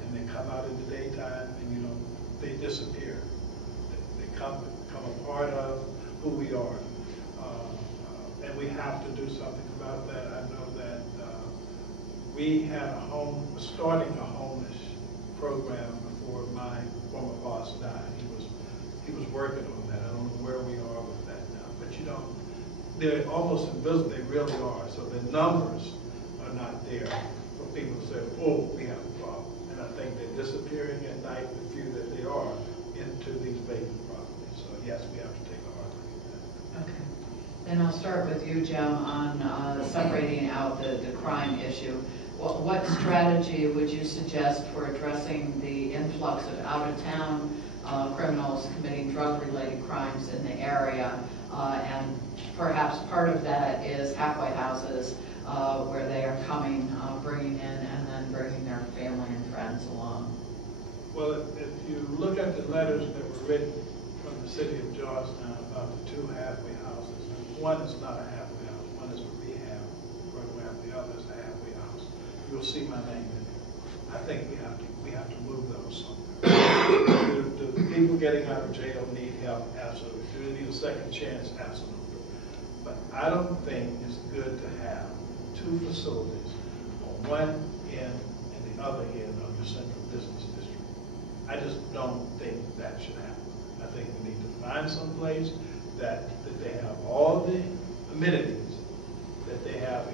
and they come out in the daytime, and they disappear. They become a part of who we are. And we have to do something about that. I know that we had starting a homeless program before my former boss died. He was working on that. I don't know where we are with that now. But they're almost invisible. They really are. So the numbers are not there for people to say, oh, we have a problem. And I think they're disappearing at night, the few that they are, into these vacant properties. So yes, we have to take a hard look at that. Okay. Then I'll start with you, Jim, on separating out the crime issue. What strategy would you suggest for addressing the influx of out-of-town criminals committing drug-related crimes in the area? And perhaps part of that is halfway houses where they are coming, bringing in, and then bringing their family and friends along. Well, if you look at the letters that were written from the city of Georgetown about the two halfway houses, and one is not a halfway house, one is a rehab program, the other is a halfway house. You'll see my name in there. I think we have have to move those somewhere. Do the people getting out of jail need help? Absolutely. Do they need a second chance? Absolutely. But I don't think it's good to have two facilities on one end and the other end of your central business district. I just don't think that should happen. I think we need to find some place that they have all the amenities, that they have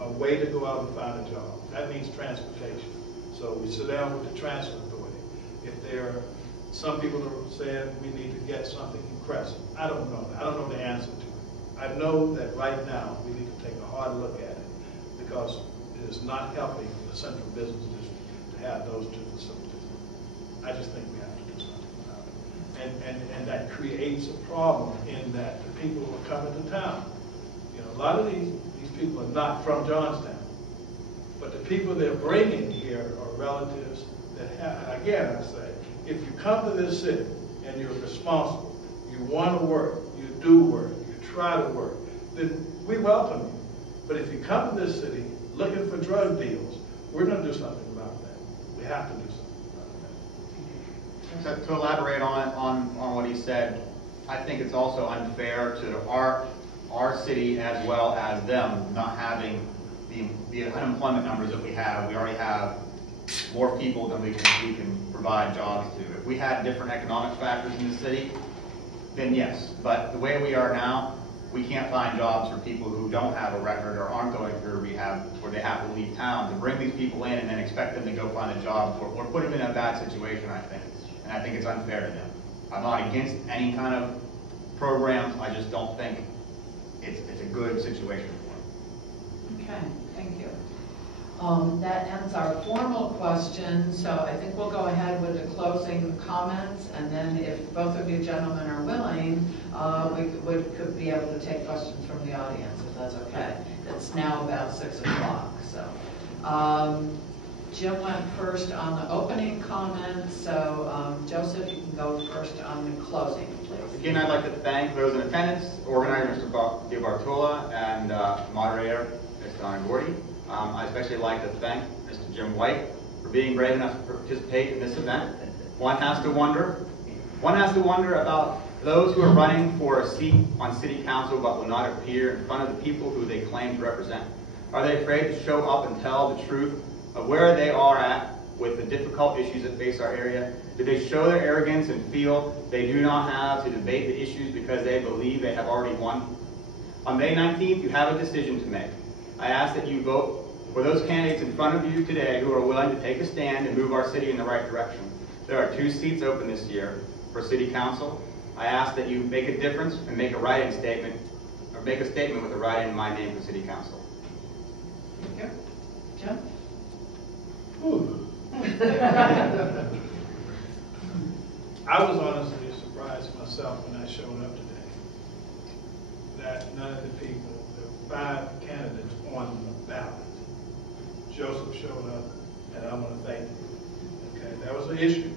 a way to go out and find a job. That means transportation. So we sit down with the transit authority. If there are some people are saying we need to get something in Crescent, I don't know. I don't know the answer to it. I know that right now we need to take a hard look at it because it is not helping the central business district to have those two facilities. I just think we have to do something about it. And that creates a problem in that the people who are coming to town, you know, a lot of these people are not from Johnstown, but the people they're bringing here are relatives that have, again I say, if you come to this city and you're responsible, you want to work, you do work, you try to work, then we welcome you. But if you come to this city looking for drug deals, we're going to do something about that. We have to do something about that. To elaborate on what he said, I think it's also unfair to our city as well as them not having the unemployment numbers that we have. We already have more people than we can provide jobs to. If we had different economic factors in the city, then yes. But the way we are now, we can't find jobs for people who don't have a record or aren't going through rehab where they have to leave town. To bring these people in and then expect them to go find a job, we're putting them in a bad situation, I think. And I think it's unfair to them. I'm not against any kind of programs. I just don't think it's a good situation for them. Okay, thank you. That ends our formal questions, so I think we'll go ahead with the closing comments, and then if both of you gentlemen are willing, we could be able to take questions from the audience, if that's okay. It's now about 6 o'clock, so. Jim went first on the opening comments, so Joseph, you can go first on the closing, please. Again, I'd like to thank those in attendance, organizer Mr. DiBartola and moderator Ms. Donna Gordy. I especially like to thank Mr. Jim White for being brave enough to participate in this event. One has to wonder about those who are running for a seat on city council but will not appear in front of the people who they claim to represent. Are they afraid to show up and tell the truth of where they are at with the difficult issues that face our area? Do they show their arrogance and feel they do not have to debate the issues because they believe they have already won? On May 19th, you have a decision to make. I ask that you vote for those candidates in front of you today who are willing to take a stand and move our city in the right direction. There are 2 seats open this year for city council. I ask that you make a difference and make a write-in statement, or make a statement with a write-in in my name for city council. Thank you. Jim? I was honestly surprised myself when I showed up today that none of the people, there were 5 candidates on the ballot. Joseph showed up, and I want to thank you. Okay, that was an issue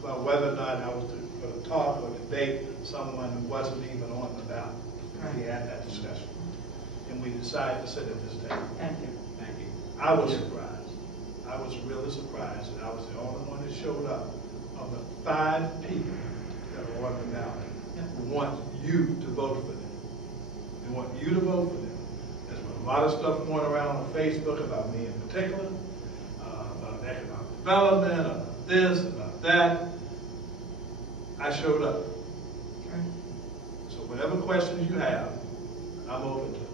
about whether or not I was going to talk or debate someone who wasn't even on the ballot. Right. We had that discussion, and we decided to sit at this table. Thank you. Thank you. I was surprised. I was really surprised that I was the only one that showed up of the 5 people that are on the ballot who want you to vote for them. They want you to vote for them. There's been a lot of stuff going around on Facebook about me in particular, about economic development, about this, about that. I showed up. Okay. So whatever questions you have, I'm open to them.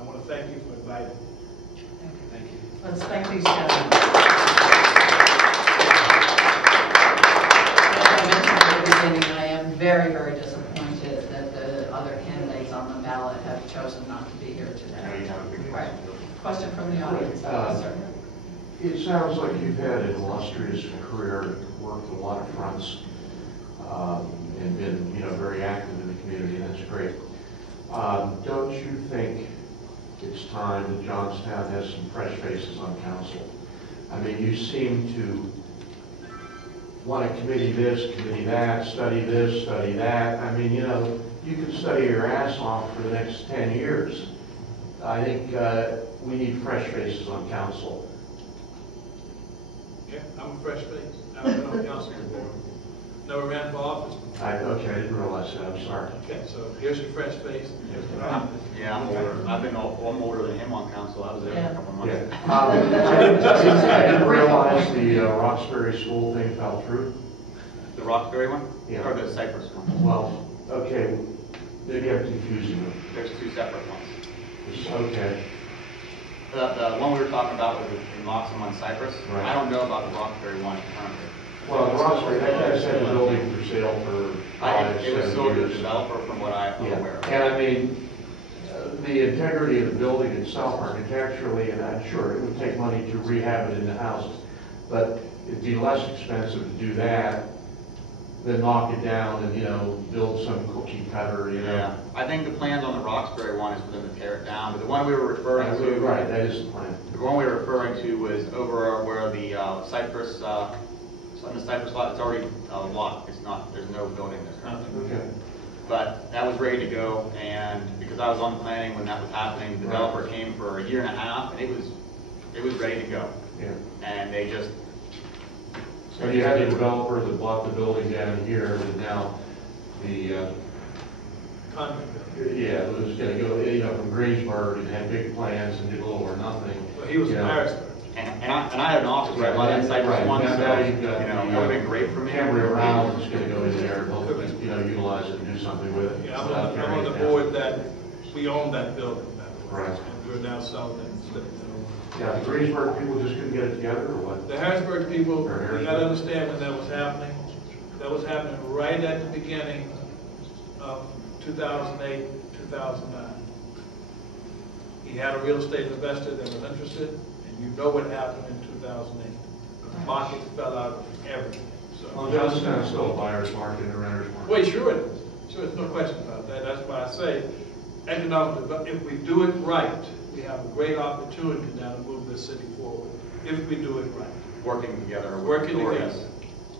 I want to thank you for inviting me. Thank you. Let's thank these gentlemen. As I mentioned at the beginning, I am very, very disappointed that the other candidates on the ballot have chosen not to be here today. Right. Question from the audience. Sir. It sounds like you've had an illustrious career, worked on a lot of fronts, and been, very active in the community. That's great. Don't you think it's time that Johnstown has some fresh faces on council? I mean, you seem to want to committee this, committee that, study this, study that. I mean, you could study your ass off for the next 10 years. I think we need fresh faces on council. Yeah, I'm a fresh face. I've been on council before. Never ran for office before. Okay, I didn't realize that, I'm sorry. Okay, so here's your fresh face. Here's what I'm. Yeah, I'm older. I'm older than him on council. I was there for a couple months. Yeah. I didn't realize the Roxbury School thing fell through. The Roxbury one? Yeah. Or the Cypress one? Well, okay, maybe I'm confusing them. There's two separate ones. Okay, The one we were talking about was in Moxham on Cypress. Right. I don't know about the Roxbury one currently. well, the Roxbury, that guy's had a building for sale for It was 5-7 sold to the years. developer from what I'm Yeah, aware of. and I mean, the integrity of the building itself architecturally, and I'm sure it would take money to rehab it into houses, but it'd be less expensive to do that than knock it down and, you know, build some cookie cutter, you know. Yeah, I think the plans on the Roxbury one is for them to tear it down, but the one we were referring to. Right, that is the plan. The one we were referring to was over where the Cypress, on the Cypress lot, it's already locked. It's not, there's no building there currently. Okay. But that was ready to go, and because I was on planning when that was happening, the developer came for a year and a half, and it was ready to go. Yeah. And they just. And you had the developer that bought the building down here, and now the, Convent. yeah, it was gonna go, you know, from Greensburg and had big plans and did little or nothing. Well, he was you in know. Harrisburg. And I had an office right by that Cypress Right, one, so, now you've got, that would have been great for me. Camry around is gonna go in there and hopefully, you know, utilize it and do something with it. Yeah, without I'm on the tearing it down. board that, we own that building. Right. And we're now selling it and splitting it over. Yeah, the Greensburg people just couldn't get it together, or what? The Harrisburg people, Or you Harrisburg. gotta understand when that was happening. That was happening right at the beginning of 2008, 2009. He had a real estate investor that was interested, and you know what happened in 2008. The market fell out of everything. Well, So, Johnstown's still a buyer's market and a renter's market. well, sure it is. Sure, there's no question about that. That's why I say, economic development, if we do it right, we have a great opportunity now to move this city forward, if we do it right. Working together. with Working authorities. together,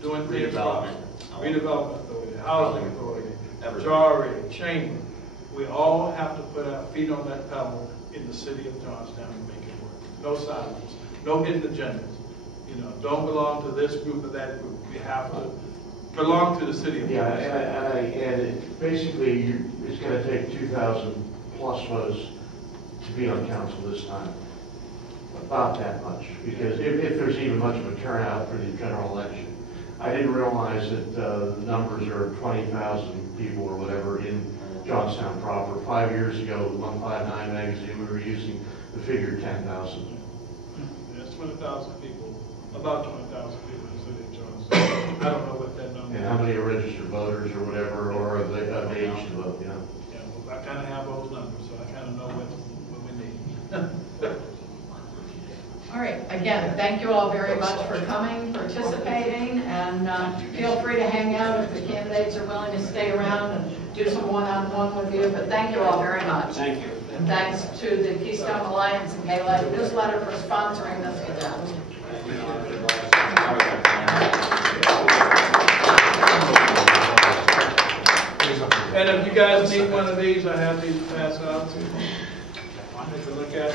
doing things Redevelopment. right. Redevelopment authority, housing authority, Everything. majority, chamber. We all have to put our feet on that pedal in the city of Johnstown and make it work. No silos, no hidden agendas. You know, don't belong to this group or that group. We have to belong to the city of Yeah, Johnstown. and basically, it's gonna take 2,000 plus votes to be on council this time. About that much, because if there's even much of a turnout for the general election. I didn't realize that the numbers are 20,000 people or whatever in Johnstown proper. 5 years ago, 159 magazine, we were using the figure 10,000. There's 20,000 people, about 20,000 people in the city of Johnstown. I don't know what that number And is. how many are registered voters or whatever, or of age to vote, you know? Yeah, well, I kind of have those numbers, so I kind of know what we need. All right, again, thank you all very much for coming, participating, and feel free to hang out if the candidates are willing to stay around and do some one-on-one with you, but thank you all very much. Thank you. And thanks to the Keystone Alliance and Gaylife newsletter for sponsoring this event. And if you guys need one of these, I have these to pass out. Take a look at.